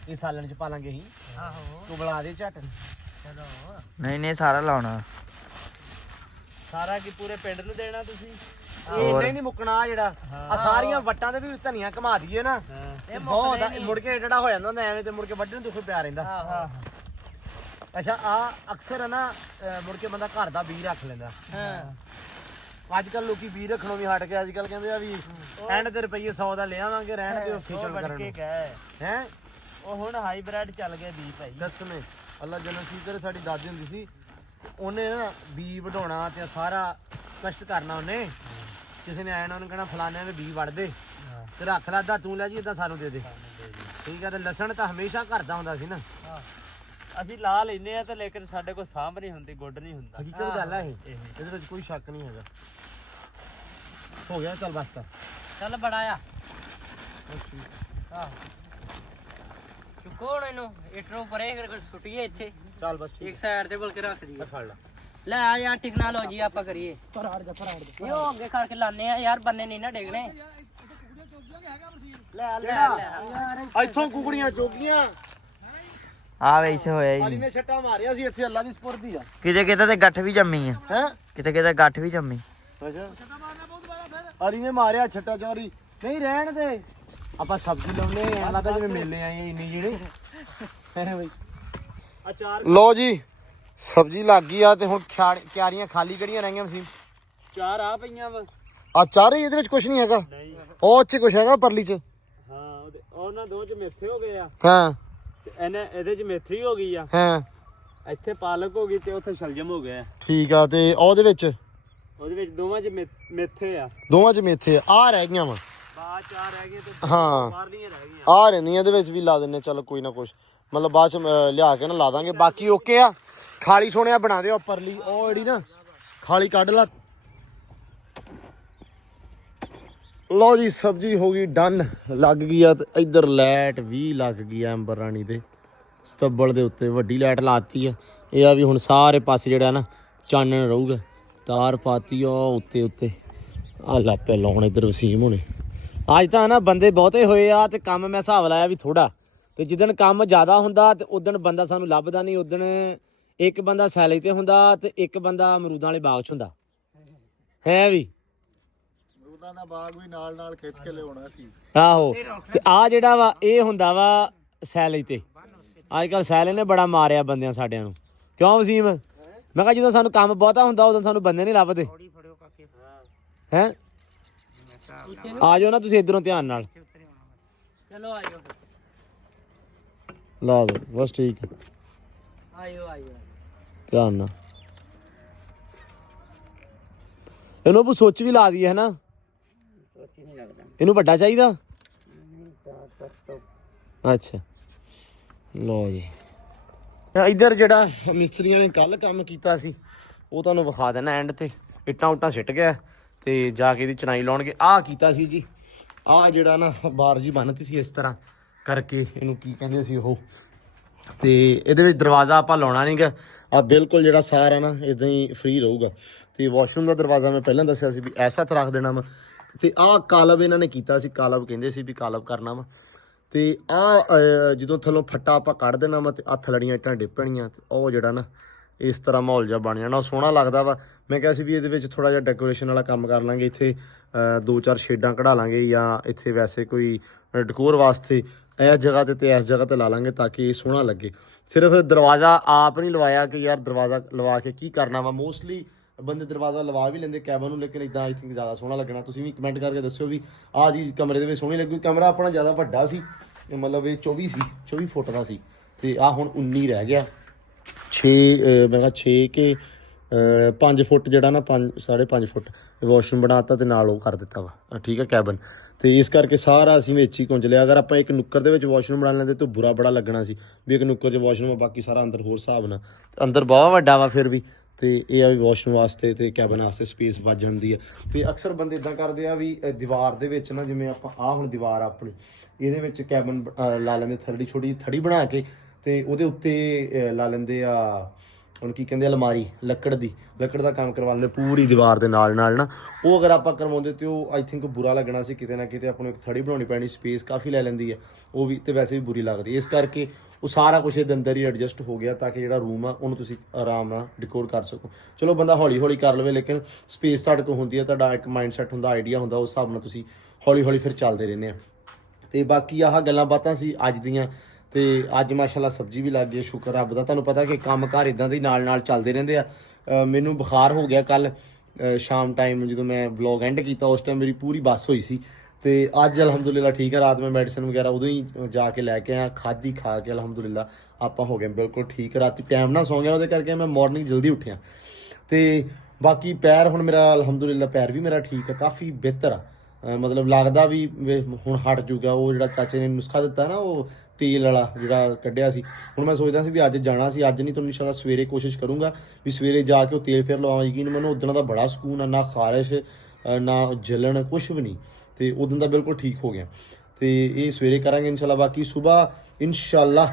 ਇਹ ਸਾਲਣ ਚ ਪਾਲਾਂਗੇ ਅਸੀਂ। ਆਹੋ ਤੂੰ ਬੁਲਾ ਦੇ ਝੱਟ। ਚਲੋ। ਨਹੀਂ ਸਾਰਾ ਲਾਉਣਾ। ਸਾਰਾ ਕੀ ਪੂਰੇ ਪਿੰਡ ਨੂੰ ਦੇਣਾ ਤੁਸੀਂ? ਇਹ ਇੰਨਾ ਹੀ ਨਹੀਂ ਮੁੱਕਣਾ। ਆ ਜਿਹੜਾ ਆ ਸਾਰੀਆਂ ਵੱਟਾਂ ਦੇ ਵੀ ਧਨੀਆ ਘਮਾ ਦਈਏ ਨਾ, ਇਹ ਬਹੁਤ ਆ। ਮੁੜ ਕੇ ਜਿਹੜਾ ਹੋ ਜਾਂਦਾ ਹੁੰਦਾ ਐਵੇਂ, ਤੇ ਮੁੜ ਕੇ ਵੱਢਣ ਨੂੰ ਦੁੱਖ ਪਿਆ ਰਹਿੰਦਾ। ਆਹੋ ਅੱਛਾ ਆ ਅਕਸਰ ਹੈ ਨਾ, ਮੁੜ ਕੇ ਬੰਦਾ ਘਰ ਦਾ ਬੀਜ ਰੱਖ ਲੈਂਦਾ। ਹਾਂ। ਅੱਜ ਕੱਲ ਲੋਕੀ ਬੀਜ ਰੱਖਣੋਂ ਵੀ ਹਟ ਕੇ ਅੱਜ ਕੱਲ ਕਹਿੰਦੇ ਆ ਵੀ ਐਂਡ ਤੇ ਰੁਪਈਏ 100 ਦਾ ਲੈ ਆਵਾਂਗੇ, ਰਹਿਣ ਦੇ ਉੱਥੇ ਚੱਲ ਕਰਨ ਕੇ ਗਏ ਹੈ। ਉਹ ਹੁਣ ਹਾਈਬ੍ਰਿਡ ਚੱਲ ਗਏ ਬੀ ਭਾਈ। ਦੱਸਵੇਂ ਅੱਲਾ ਜਨਮ ਸੀ ਕਰੇ। ਸਾਡੀ ਦਾਦੀ ਹੁੰਦੀ ਸੀ, ਉਹਨੇ ਨਾ ਬੀ ਵਢਾਉਣਾ ਤੇ ਸਾਰਾ ਕਸ਼ਟ ਕਰਨਾ ਉਹਨੇ। ਕਿਸੇ ਨੇ ਆਣਾ ਉਹਨੂੰ ਕਹਿਣਾ ਫਲਾਣਿਆਂ ਦੇ ਬੀ ਵੜਦੇ ਤੇ ਰੱਖ ਲਾ ਅੱਧਾ ਤੂੰ ਲੈ ਜੀ ਅੱਧਾ ਸਾਨੂੰ ਦੇ ਦੇ। ਠੀਕ ਆ। ਤੇ ਲਸਣ ਤਾਂ ਹਮੇਸ਼ਾ ਘਰ ਦਾ ਹੁੰਦਾ ਸੀ ਨਾ। ਅਸੀਂ ਲਾ ਲੈਨੇ ਆ ਤੇ ਲੇਕਿਨ ਸਾਡੇ ਕੋਲ ਸਾਂਭ ਨਹੀਂ ਹੁੰਦੀ, ਗੁੱਡ ਨਹੀਂ ਹੁੰਦਾ। ਹਕੀਕਤ ਗੱਲ ਹੈ ਇਹ, ਇਹਦੇ ਵਿੱਚ ਕੋਈ ਸ਼ੱਕ ਨਹੀਂ ਹੈਗਾ। ਹੋ ਗਿਆ ਚੱਲ ਬਸ ਕਰ। ਚੱਲ ਬੜਾ ਆ ਚੁੱਕੋ ਹੁਣ ਇਹਨੂੰ ਇਟਰੋਂ ਪਰੇ ਸੁੱਟੀਏ ਇੱਥੇ ਚੱਲ ਬਸ ਠੀਕ ਇੱਕ ਸਾਈਡ ਤੇ ਬੋਲ ਕੇ ਰੱਖ ਦਈਏ। ਫੜ ਲਾ। ਲੈ ਆ ਯਾਰ ਟੈਕਨੋਲੋਜੀ ਆਪਾਂ ਕਰੀਏ ਇਹ ਉਹ ਅੱਗੇ ਕਰਕੇ ਲਾਣੇ ਆ ਯਾਰ, ਬੰਨੇ ਨਹੀਂ ਨਾ ਡੇਗਣੇ। ਲੈ ਲੈ ਲੈ ਇੱਥੋਂ ਕੁਕੜੀਆਂ ਚੋਗੀਆਂ ਆ ਵੇ ਇੱਥੇ ਹੋਇਆ ਅਲੀ ਹੀ ਨੇ ਛੱਟਾ ਮਾਰਿਆ ਸੀ ਇੱਥੇ। ਅੱਲਾ ਦੀ ਸਪੁਰਦੀ ਆ। ਕਿਤੇ ਕਿਤੇ ਤੇ ਗੱਠ ਵੀ ਜੰਮੀ ਆ, ਹੈ ਕਿਤੇ ਕਿਤੇ ਗੱਠ ਵੀ ਜੰਮੀ। ਅੱਛਾ ਅਲੀ ਨੇ ਮਾਰਿਆ ਛੱਟਾ ਚੋਰੀ। ਨਹੀਂ ਰਹਿਣ ਦੇ, ਆਪਾਂ ਸਬਜ਼ੀ ਲਾਉਨੇ ਆ। ਲੱਗਦਾ ਜਿਵੇਂ ਮੇਲੇ ਆਏ ਇੰਨੀ ਜਿਹੜੇ ਹੈ ਬਈ। ਅਚਾਰ ਲੋ ਜੀ ਸਬਜ਼ੀ ਲੱਗ ਗਈ ਆ ਤੇ ਹੁਣ ਕਿਆਰੀਆਂ ਖਾਲੀ ਕਿਹੜੀਆਂ ਰਹਿ ਗਈਆਂ ਵਸੀਮ? ਚਾਰ ਆ ਪਈਆਂ ਵਾ। ਆ ਚਾਰੇ ਇਹਦੇ ਵਿੱਚ ਕੁਝ ਨਹੀਂ ਹੈਗਾ। ਨਹੀਂ ਉਹ ਚ ਕੁਝ ਹੈਗਾ ਪਰਲੀ ਚ। ਹਾਂ ਉਹਨਾਂ ਦੋ ਚ ਮੇਥੇ ਹੋ ਗਏ ਆ ਹਾਂ ਤੇ ਇਹਦੇ ਚ ਮੇਥੀ ਹੋ ਗਈ ਆ, ਹਾਂ ਇੱਥੇ ਪਾਲਕ ਹੋ ਗਈ ਤੇ ਉੱਥੇ ਸ਼ਲਜਮ ਹੋ ਗਿਆ। ਠੀਕ ਆ। ਤੇ ਉਹਦੇ ਵਿੱਚ ਉਹਦੇ ਵਿੱਚ ਦੋਵਾਂ ਚ ਮੇਥੇ ਆ, ਦੋਵਾਂ ਚ ਮੇਥੇ ਆ ਰਹਿ ਗਈਆਂ ਵਾ। ਬਾਅਦ ਚਾਰ ਰਹਿ ਗਏ ਤੇ ਹਾਂ ਬਾਹਰਲੀਆਂ ਰਹਿ ਗਈਆਂ। ਆ ਰਹਿੰਦੀਆਂ ਇਹਦੇ ਵਿੱਚ ਵੀ ਲਾ ਦਿੰਨੇ। ਚਲੋ ਕੋਈ ਨਾ ਕੁਛ ਮਤਲਬ ਬਾਅਦ ਚ ਲਿਆ ਕੇ ਨਾ ਲਾ ਦਾਂਗੇ। ਬਾਕੀ ਓਕੇ ਆ। ਖਾਲੀ ਸੋਹਣਿਆ ਬਣਾ ਦਿਓ ਪਰਲੀ ਉਹ ਜਿਹੜੀ ਨਾ ਖਾਲੀ ਕੱਢ ਲਾ। ਲਓ ਜੀ ਸਬਜ਼ੀ ਹੋ ਗਈ ਡਨ, ਲੱਗ ਗਈ ਆ। ਤੇ ਇੱਧਰ ਲਾਈਟ ਵੀ ਲੱਗ ਗਈ ਆ ਅੰਬਰ ਰਾਣੀ ਦੇ ਸਤੱਬਲ ਦੇ ਉੱਤੇ। ਵੱਡੀ ਲਾਈਟ ਲਾਤੀ ਆ। ਇਹ ਆ ਵੀ ਹੁਣ ਸਾਰੇ ਪਾਸੇ ਜਿਹੜਾ ਨਾ ਚਾਨਣ ਰਹੂਗਾ। ਤਾਰ ਪਾਤੀ ਆ ਉੱਤੇ ਉੱਤੇ। ਆ ਲਾਪੇ ਲਾਉਣ ਇੱਧਰ ਵਸੀਮ ਹੋਣੇ। ਅੱਜ ਤਾਂ ਨਾ ਬੰਦੇ ਬਹੁਤੇ ਹੋਏ ਆ ਤੇ ਕੰਮ ਮੈਂ ਹਿਸਾਬ ਲਾਇਆ ਵੀ ਥੋੜਾ। ਤੇ ਜਿੱਦਣ ਕੰਮ ਜ਼ਿਆਦਾ ਹੁੰਦਾ ਤੇ ਉਦਣ ਬੰਦਾ ਸਾਨੂੰ ਲੱਭਦਾ ਨਹੀਂ। ਉਦਣ ਇੱਕ ਬੰਦਾ ਸੈਲੀ ਤੇ ਹੁੰਦਾ ਤੇ ਇੱਕ ਬੰਦਾ ਅਮਰੂਦਾਂ ਵਾਲੇ ਬਾਗ 'ਚ ਹੁੰਦਾ ਹੈ ਵੀ। ਅਮਰੂਦਾਂ ਦਾ ਬਾਗ ਵੀ ਨਾਲ ਨਾਲ ਖਿੱਚ ਕੇ ਲਿਆਉਣਾ ਸੀ। ਆਹੋ ਤੇ ਆ ਜਿਹੜਾ ਵਾ ਇਹ ਹੁੰਦਾ ਵਾ ਸੈਲੀ ਤੇ। ਅੱਜ ਕੱਲ ਸੈਲੇ ਨੇ ਬੜਾ ਮਾਰਿਆ ਬੰਦਿਆਂ ਸਾਡਿਆਂ ਨੂੰ। ਕਿਉਂ ਵਸੀਮ? ਮੈਂ ਕਿਹਾ ਜਦੋਂ ਸਾਨੂੰ ਕੰਮ ਬਹੁਤਾ ਹੁੰਦਾ ਉਦੋਂ ਸਾਨੂੰ ਬੰਦੇ ਨਹੀਂ ਲੱਭਦੇ ਹੈ। ਆ ਜਾਓ ਨਾ ਤੁਸੀਂ ਇਧਰੋਂ ਧਿਆਨ ਨਾਲ। ਚਲੋ ਆਇਓ ਲਾ ਦੋ ਬਸ ਠੀਕ ਹੈ। ਆਇਓ ਆਇਓ ਧਿਆਨ ਨਾਲ ਇਹਨੂੰ ਵੀ ਸੁੱਚ ਵੀ ਲਾ ਦਈਏ ਹੈ ਨਾ। ਇਹਨੂੰ ਵੱਡਾ ਚਾਹੀਦਾ। ਅੱਛਾ ਲੋ ਜੀ ਇੱਧਰ ਜਿਹੜਾ ਮਿਸਤਰੀਆਂ ਨੇ ਕੱਲ ਕੰਮ ਕੀਤਾ ਸੀ ਉਹ ਤੁਹਾਨੂੰ ਵਿਖਾ ਦੇਣਾ ਐਂਡ ਤੇ। ਇੱਟਾਂ ਉੱਟਾਂ ਸਿੱਟ ਗਿਆ ਤੇ ਜਾ ਕੇ ਇਹਦੀ ਚਣਾਈ ਲਾਉਣਗੇ। ਆਹ ਕੀਤਾ ਸੀ ਜੀ, ਆਹ ਜਿਹੜਾ ਨਾ ਬਾਰ ਜੀ ਬੰਨ੍ਹਤੀ ਸੀ ਇਸ ਤਰ੍ਹਾਂ ਕਰਕੇ। ਇਹਨੂੰ ਕੀ ਕਹਿੰਦੇ ਸੀ ਉਹ। ਤੇ ਇਹਦੇ ਵਿੱਚ ਦਰਵਾਜ਼ਾ ਆਪਾਂ ਲਾਉਣਾ ਨਹੀਂ ਗਾ। ਆ ਬਿਲਕੁਲ ਜਿਹੜਾ ਸਾਰਾ ਨਾ ਇਦਾਂ ਹੀ ਫ੍ਰੀ ਰਹੂਗਾ। ਤੇ ਵਾਸ਼ਰੂਮ ਦਾ ਦਰਵਾਜ਼ਾ ਮੈਂ ਪਹਿਲਾਂ ਦੱਸਿਆ ਸੀ ਵੀ ਐਸਾ ਰੱਖ ਦੇਣਾ ਵਾ। ਤੇ ਆਹ ਕਾਲਬ ਇਹਨਾਂ ਨੇ ਕੀਤਾ ਸੀ। ਕਾਲਬ ਕਹਿੰਦੇ ਸੀ ਵੀ ਕਾਲਬ ਕਰਨਾ ਵਾ। ਤੇ ਆਹ ਜਦੋਂ ਥੱਲੋਂ ਫੱਟਾ ਆਪਾਂ ਕੱਢ ਦੇਣਾ ਵਾ ਤੇ ਹੱਥ ਲੜੀਆਂ ਇੱਟਾਂ ਡਿੱਪਣੀਆਂ ਤੇ ਉਹ ਜਿਹੜਾ ਨਾ ਇਸ ਤਰ੍ਹਾਂ ਮਾਹੌਲ ਜਿਹਾ ਬਣ ਜਾਣਾ। ਸੋਹਣਾ ਲੱਗਦਾ ਵਾ। ਮੈਂ ਕਿਹਾ ਸੀ ਵੀ ਇਹਦੇ ਵਿੱਚ ਥੋੜ੍ਹਾ ਜਿਹਾ ਡੈਕੋਰੇਸ਼ਨ ਵਾਲਾ ਕੰਮ ਕਰ ਲਾਂਗੇ। ਇੱਥੇ 2-4 ਸ਼ੇਡਾਂ ਕਢਾ ਲਾਂਗੇ ਜਾਂ ਇੱਥੇ ਵੈਸੇ ਕੋਈ ਡੈਕੋਰ ਵਾਸਤੇ ਇਸ ਜਗ੍ਹਾ ਤੇ ਇਸ ਜਗ੍ਹਾ ਤੇ ਲਾ ਲਾਂਗੇ ਤਾਂ ਕਿ ਇਹ ਸੋਹਣਾ ਲੱਗੇ। ਸਿਰਫ ਦਰਵਾਜ਼ਾ ਆਪ ਨਹੀਂ ਲਵਾਇਆ ਕਿ ਯਾਰ ਦਰਵਾਜ਼ਾ ਲਵਾ ਕੇ ਕੀ ਕਰਨਾ ਵਾ। ਮੋਸਟਲੀ ਬੰਦੇ ਦਰਵਾਜ਼ਾ ਲਵਾ ਵੀ ਲੈਂਦੇ ਕੈਬਨ ਨੂੰ, ਲੇਕਿਨ ਇਦਾਂ ਆਈ ਥਿੰਕ ਜ਼ਿਆਦਾ ਸੋਹਣਾ ਲੱਗਣਾ। ਤੁਸੀਂ ਵੀ ਕਮੈਂਟ ਕਰਕੇ ਦੱਸਿਓ ਵੀ ਆਹ ਚੀਜ਼ ਕਮਰੇ ਦੇ ਵਿੱਚ ਸੋਹਣੀ ਲੱਗੀ। ਕਮਰਾ ਆਪਣਾ ਜ਼ਿਆਦਾ ਵੱਡਾ ਸੀ, ਮਤਲਬ ਇਹ 24 ਫੁੱਟ ਦਾ ਸੀ ਤੇ ਆਹ ਹੁਣ 19 ਰਹਿ ਗਿਆ। 6 ਮੈਂ ਕਿਹਾ 6 ਕੇ 5 ਫੁੱਟ ਜਿਹੜਾ ਨਾ 5.5 ਫੁੱਟ ਵਾਸ਼ਰੂਮ ਬਣਾਤਾ ਤੇ ਨਾਲ ਉਹ ਕਰ ਦਿੱਤਾ ਵਾ। ਠੀਕ ਹੈ ਕੈਬਨ। ਤੇ ਇਸ ਕਰਕੇ ਸਾਰਾ ਅਸੀਂ ਵਿੱਚ ਹੀ ਕੁੰਜ ਲਿਆ। ਅਗਰ ਆਪਾਂ ਇੱਕ ਨੁੱਕਰ ਦੇ ਵਿੱਚ ਵਾਸ਼ਰੂਮ ਬਣਾ ਲੈਂਦੇ ਤਾਂ ਬੁਰਾ ਬੜਾ ਲੱਗਣਾ ਸੀ ਵੀ ਇੱਕ ਨੁੱਕਰ 'ਚ ਵਾਸ਼ਰੂਮ ਆ ਬਾਕੀ ਸਾਰਾ ਅੰਦਰ ਹੋਰ ਹਿਸਾਬ ਨਾਲ। ਅੰਦਰ ਬਹੁਤ ਵੱਡਾ ਵਾ ਫਿਰ ਵੀ। ਤੇ ਇਹ ਆ ਵੀ ਵਾਸ਼ਰੂਮ ਵਾਸਤੇ ਤੇ ਕੈਬਨ ਵਾਸਤੇ ਸਪੇਸ ਵੱਜ ਜਾਂਦੀ ਹੈ। ਤੇ ਅਕਸਰ ਬੰਦੇ ਇਦਾਂ ਕਰਦੇ ਆ ਵੀ ਦੀਵਾਰ ਦੇ ਵਿੱਚ ਨਾ ਜਿਵੇਂ ਆਪਾਂ ਆਹ ਹੁਣ ਦੀਵਾਰ ਆਪਣੀ ਇਹਦੇ ਵਿੱਚ ਕੈਬਨ ਲਾ ਲੈਂਦੇ ਛੋਟੀ ਥੜੀ ਬਣਾ ਕੇ ਤੇ ਉਹਦੇ ਉੱਤੇ ਲਾ ਲੈਂਦੇ ਆ ਹੁਣ ਕੀ ਕਹਿੰਦੇ ਅਲਮਾਰੀ ਲੱਕੜ ਦਾ ਕੰਮ ਕਰਵਾ ਲੈਂਦੇ ਪੂਰੀ ਦੀਵਾਰ ਦੇ ਨਾਲ ਨਾ। ਉਹ ਅਗਰ ਆਪਾਂ ਕਰਵਾਉਂਦੇ ਤੇ ਉਹ ਆਈ ਥਿੰਕ ਬੁਰਾ ਲੱਗਣਾ ਸੀ। ਕਿਤੇ ਨਾ ਕਿਤੇ ਆਪਾਂ ਨੂੰ ਇੱਕ ਥੜੀ ਬਣਾਉਣੀ ਪੈਣੀ, ਸਪੇਸ ਕਾਫੀ ਲੈ ਲੈਂਦੀ ਹੈ ਉਹ ਵੀ ਤੇ ਵੈਸੇ ਵੀ ਬੁਰੀ ਲੱਗਦੀ। ਇਸ ਕਰਕੇ ਉਹ ਸਾਰਾ ਕੁਛ ਇਹਦੇ ਅੰਦਰ ਹੀ ਐਡਜਸਟ ਹੋ ਗਿਆ ਤਾਂ ਕਿ ਜਿਹੜਾ ਰੂਮ ਆ ਉਹਨੂੰ ਤੁਸੀਂ ਆਰਾਮ ਨਾਲ ਡਿਕੋਰ ਕਰ ਸਕੋ। ਚਲੋ ਬੰਦਾ ਹੌਲੀ ਕਰ ਲਵੇ ਲੇਕਿਨ ਸਪੇਸ ਤੁਹਾਡੇ ਕੋਲ ਹੁੰਦੀ ਹੈ, ਤੁਹਾਡਾ ਇੱਕ ਮਾਈਂਡ ਸੈਟ ਹੁੰਦਾ, ਆਈਡੀਆ ਹੁੰਦਾ, ਉਸ ਹਿਸਾਬ ਨਾਲ ਤੁਸੀਂ ਹੌਲੀ ਫਿਰ ਚੱਲਦੇ ਰਹਿੰਦੇ ਆ। ਤੇ ਬਾਕੀ ਆਹ ਗੱਲਾਂ ਬਾਤਾਂ ਸੀ ਅੱਜ ਦੀਆਂ। ਤੇ ਅੱਜ ਮਾਸ਼ਾਅੱਲਾ ਸਬਜ਼ੀ ਵੀ ਲੱਗ ਗਈ, ਸ਼ੁਕਰ ਰੱਬ ਦਾ। ਤੁਹਾਨੂੰ ਪਤਾ ਕਿ ਕੰਮ ਘਰ ਇਦਾਂ ਦੇ ਨਾਲ ਚੱਲਦੇ ਰਹਿੰਦੇ ਆ। ਮੈਨੂੰ ਬੁਖਾਰ ਹੋ ਗਿਆ ਕੱਲ ਸ਼ਾਮ ਟਾਈਮ ਜਦੋਂ ਮੈਂ ਵਲੌਗ ਐਂਡ ਕੀਤਾ ਉਸ ਟਾਈਮ ਮੇਰੀ ਪੂਰੀ ਬੱਸ ਹੋਈ ਸੀ ਤੇ ਅੱਜ ਅਲਹਮਦੁਲਿਲਾ ਠੀਕ ਹੈ। ਰਾਤ ਮੈਂ ਮੈਡੀਸਨ ਵਗੈਰਾ ਉਦੋਂ ਹੀ ਜਾ ਕੇ ਲੈ ਕੇ ਆਇਆ, ਖਾਧੀ, ਖਾ ਕੇ ਅਲਹਮਦੁਲਿਲਾ ਆਪਾਂ ਹੋ ਗਏ ਬਿਲਕੁਲ ਠੀਕ। ਰਾਤੀ ਟਾਈਮ ਨਾਲ ਸੌਂ ਗਿਆ, ਉਹਦੇ ਕਰਕੇ ਮੈਂ ਮਾਰਨਿੰਗ ਜਲਦੀ ਉੱਠਿਆ। ਤੇ ਬਾਕੀ ਪੈਰ ਹੁਣ ਮੇਰਾ ਅਲਹਮਦੁਲਿਲਾ ਪੈਰ ਵੀ ਮੇਰਾ ਠੀਕ ਹੈ, ਕਾਫੀ ਬਿਹਤਰ ਆ। ਮਤਲਬ ਲੱਗਦਾ ਵੀ ਹੁਣ ਹਟ ਜੂਗਾ। ਉਹ ਜਿਹੜਾ ਚਾਚੇ ਨੇ ਨੁਸਖਾ ਦਿੱਤਾ ਨਾ, ਉਹ ਤੇਲ ਵਾਲਾ ਜਿਹੜਾ ਕੱਢਿਆ ਸੀ, ਹੁਣ ਮੈਂ ਸੋਚਦਾ ਸੀ ਵੀ ਅੱਜ ਜਾਣਾ ਸੀ, ਅੱਜ ਨਹੀਂ ਤਾਂ ਇਨਸ਼ਾਅੱਲਾ ਸਵੇਰੇ ਕੋਸ਼ਿਸ਼ ਕਰੂੰਗਾ ਵੀ ਸਵੇਰੇ ਜਾ ਕੇ ਉਹ ਤੇਲ ਫਿਰ ਲਵਾਵਾਂ। ਯਕੀਨ ਮੈਨੂੰ ਉਦੋਂ ਦਾ ਬੜਾ ਸਕੂਨ ਆ, ਨਾ ਖਾਰਿਸ਼ ਨਾ ਜਲਣ, ਕੁਛ ਵੀ ਨਹੀਂ। ਤੇ ਉਦੋਂ ਦਾ ਬਿਲਕੁਲ ਠੀਕ ਹੋ ਗਿਆ। ਤੇ ਇਹ ਸਵੇਰੇ ਕਰਾਂਗੇ ਇਨਸ਼ਾਅੱਲਾ। ਬਾਕੀ ਸਵੇਰ ਇਨਸ਼ਾਅੱਲਾ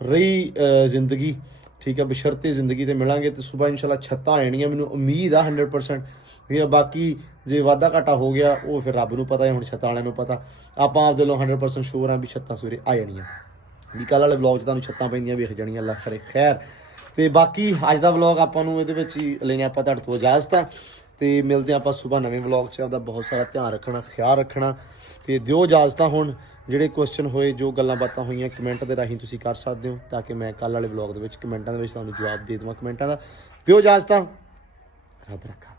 ਰਹੀ ਜ਼ਿੰਦਗੀ ਠੀਕ ਹੈ, ਬਸ਼ਰਤੇ ਜ਼ਿੰਦਗੀ ਤੇ ਮਿਲਾਂਗੇ ਤੇ ਸਵੇਰ ਇਨਸ਼ਾਅੱਲਾ ਛੱਤਾਂ ਆ ਜਾਣੀਆਂ, ਮੈਨੂੰ ਉਮੀਦ ਆ 100%। ਠੀਕ ਹੈ, ਬਾਕੀ ਜੇ ਵਾਧਾ ਘਾਟਾ ਹੋ ਗਿਆ ਉਹ ਫਿਰ ਰੱਬ ਨੂੰ ਪਤਾ ਹੈ, ਹੁਣ ਛੱਤਾਂ ਵਾਲਿਆਂ ਨੂੰ ਪਤਾ। ਆਪਾਂ ਆਪ ਦਿਲੋਂ 100% ਸ਼ੋਰ ਆ ਵੀ ਛੱਤਾਂ ਸਵੇਰੇ ਆ ਜਾਣੀਆਂ। ਵੀ ਕੱਲ੍ਹ ਵਾਲੇ ਵਲੌਗ 'ਚ ਤੁਹਾਨੂੰ ਛੱਤਾਂ ਪੈਂਦੀਆਂ ਵੇਖ ਜਾਣੀਆਂ, ਅੱਲਾ ਕਰੇ ਖੈਰ। ਤੇ ਬਾਕੀ ਅੱਜ ਦਾ ਵਲੌਗ ਆਪਾਂ ਨੂੰ ਇਹਦੇ ਵਿੱਚ ਹੀ ਲੈਣੇ, ਆਪਾਂ ਤੁਹਾਡੇ ਤੋਂ ਇਜਾਜ਼ਤ ਆ ਤੇ ਮਿਲਦੇ ਆਪਾਂ ਸਵੇਰ ਨਵੇਂ ਵਲੌਗ 'ਚ। ਆਪਦਾ ਬਹੁਤ ਸਾਰਾ ਧਿਆਨ ਰੱਖਣਾ, ਖਿਆਲ ਰੱਖਣਾ ਤੇ ਦਿਓ ਇਜਾਜ਼ਤਾਂ। ਹੁਣ ਜਿਹੜੇ ਕੁਐਸਚਨ ਹੋਏ, ਜੋ ਗੱਲਾਂ ਬਾਤਾਂ ਹੋਈਆਂ, ਕਮੈਂਟ ਦੇ ਰਾਹੀਂ ਤੁਸੀਂ ਕਰ ਸਕਦੇ ਹੋ, ਤਾਂ ਕਿ ਮੈਂ ਕੱਲ੍ਹ ਵਾਲੇ ਵਲੌਗ ਦੇ ਵਿੱਚ ਕਮੈਂਟਾਂ ਦੇ ਵਿੱਚ ਤੁਹਾਨੂੰ ਜਵਾਬ ਦੇ ਦੇਵਾਂ ਕਮੈਂਟਾਂ ਦਾ। ਦਿਓ ਇਜਾਜ਼ਤਾਂ, ਰੱਬ ਰੱਖਾ।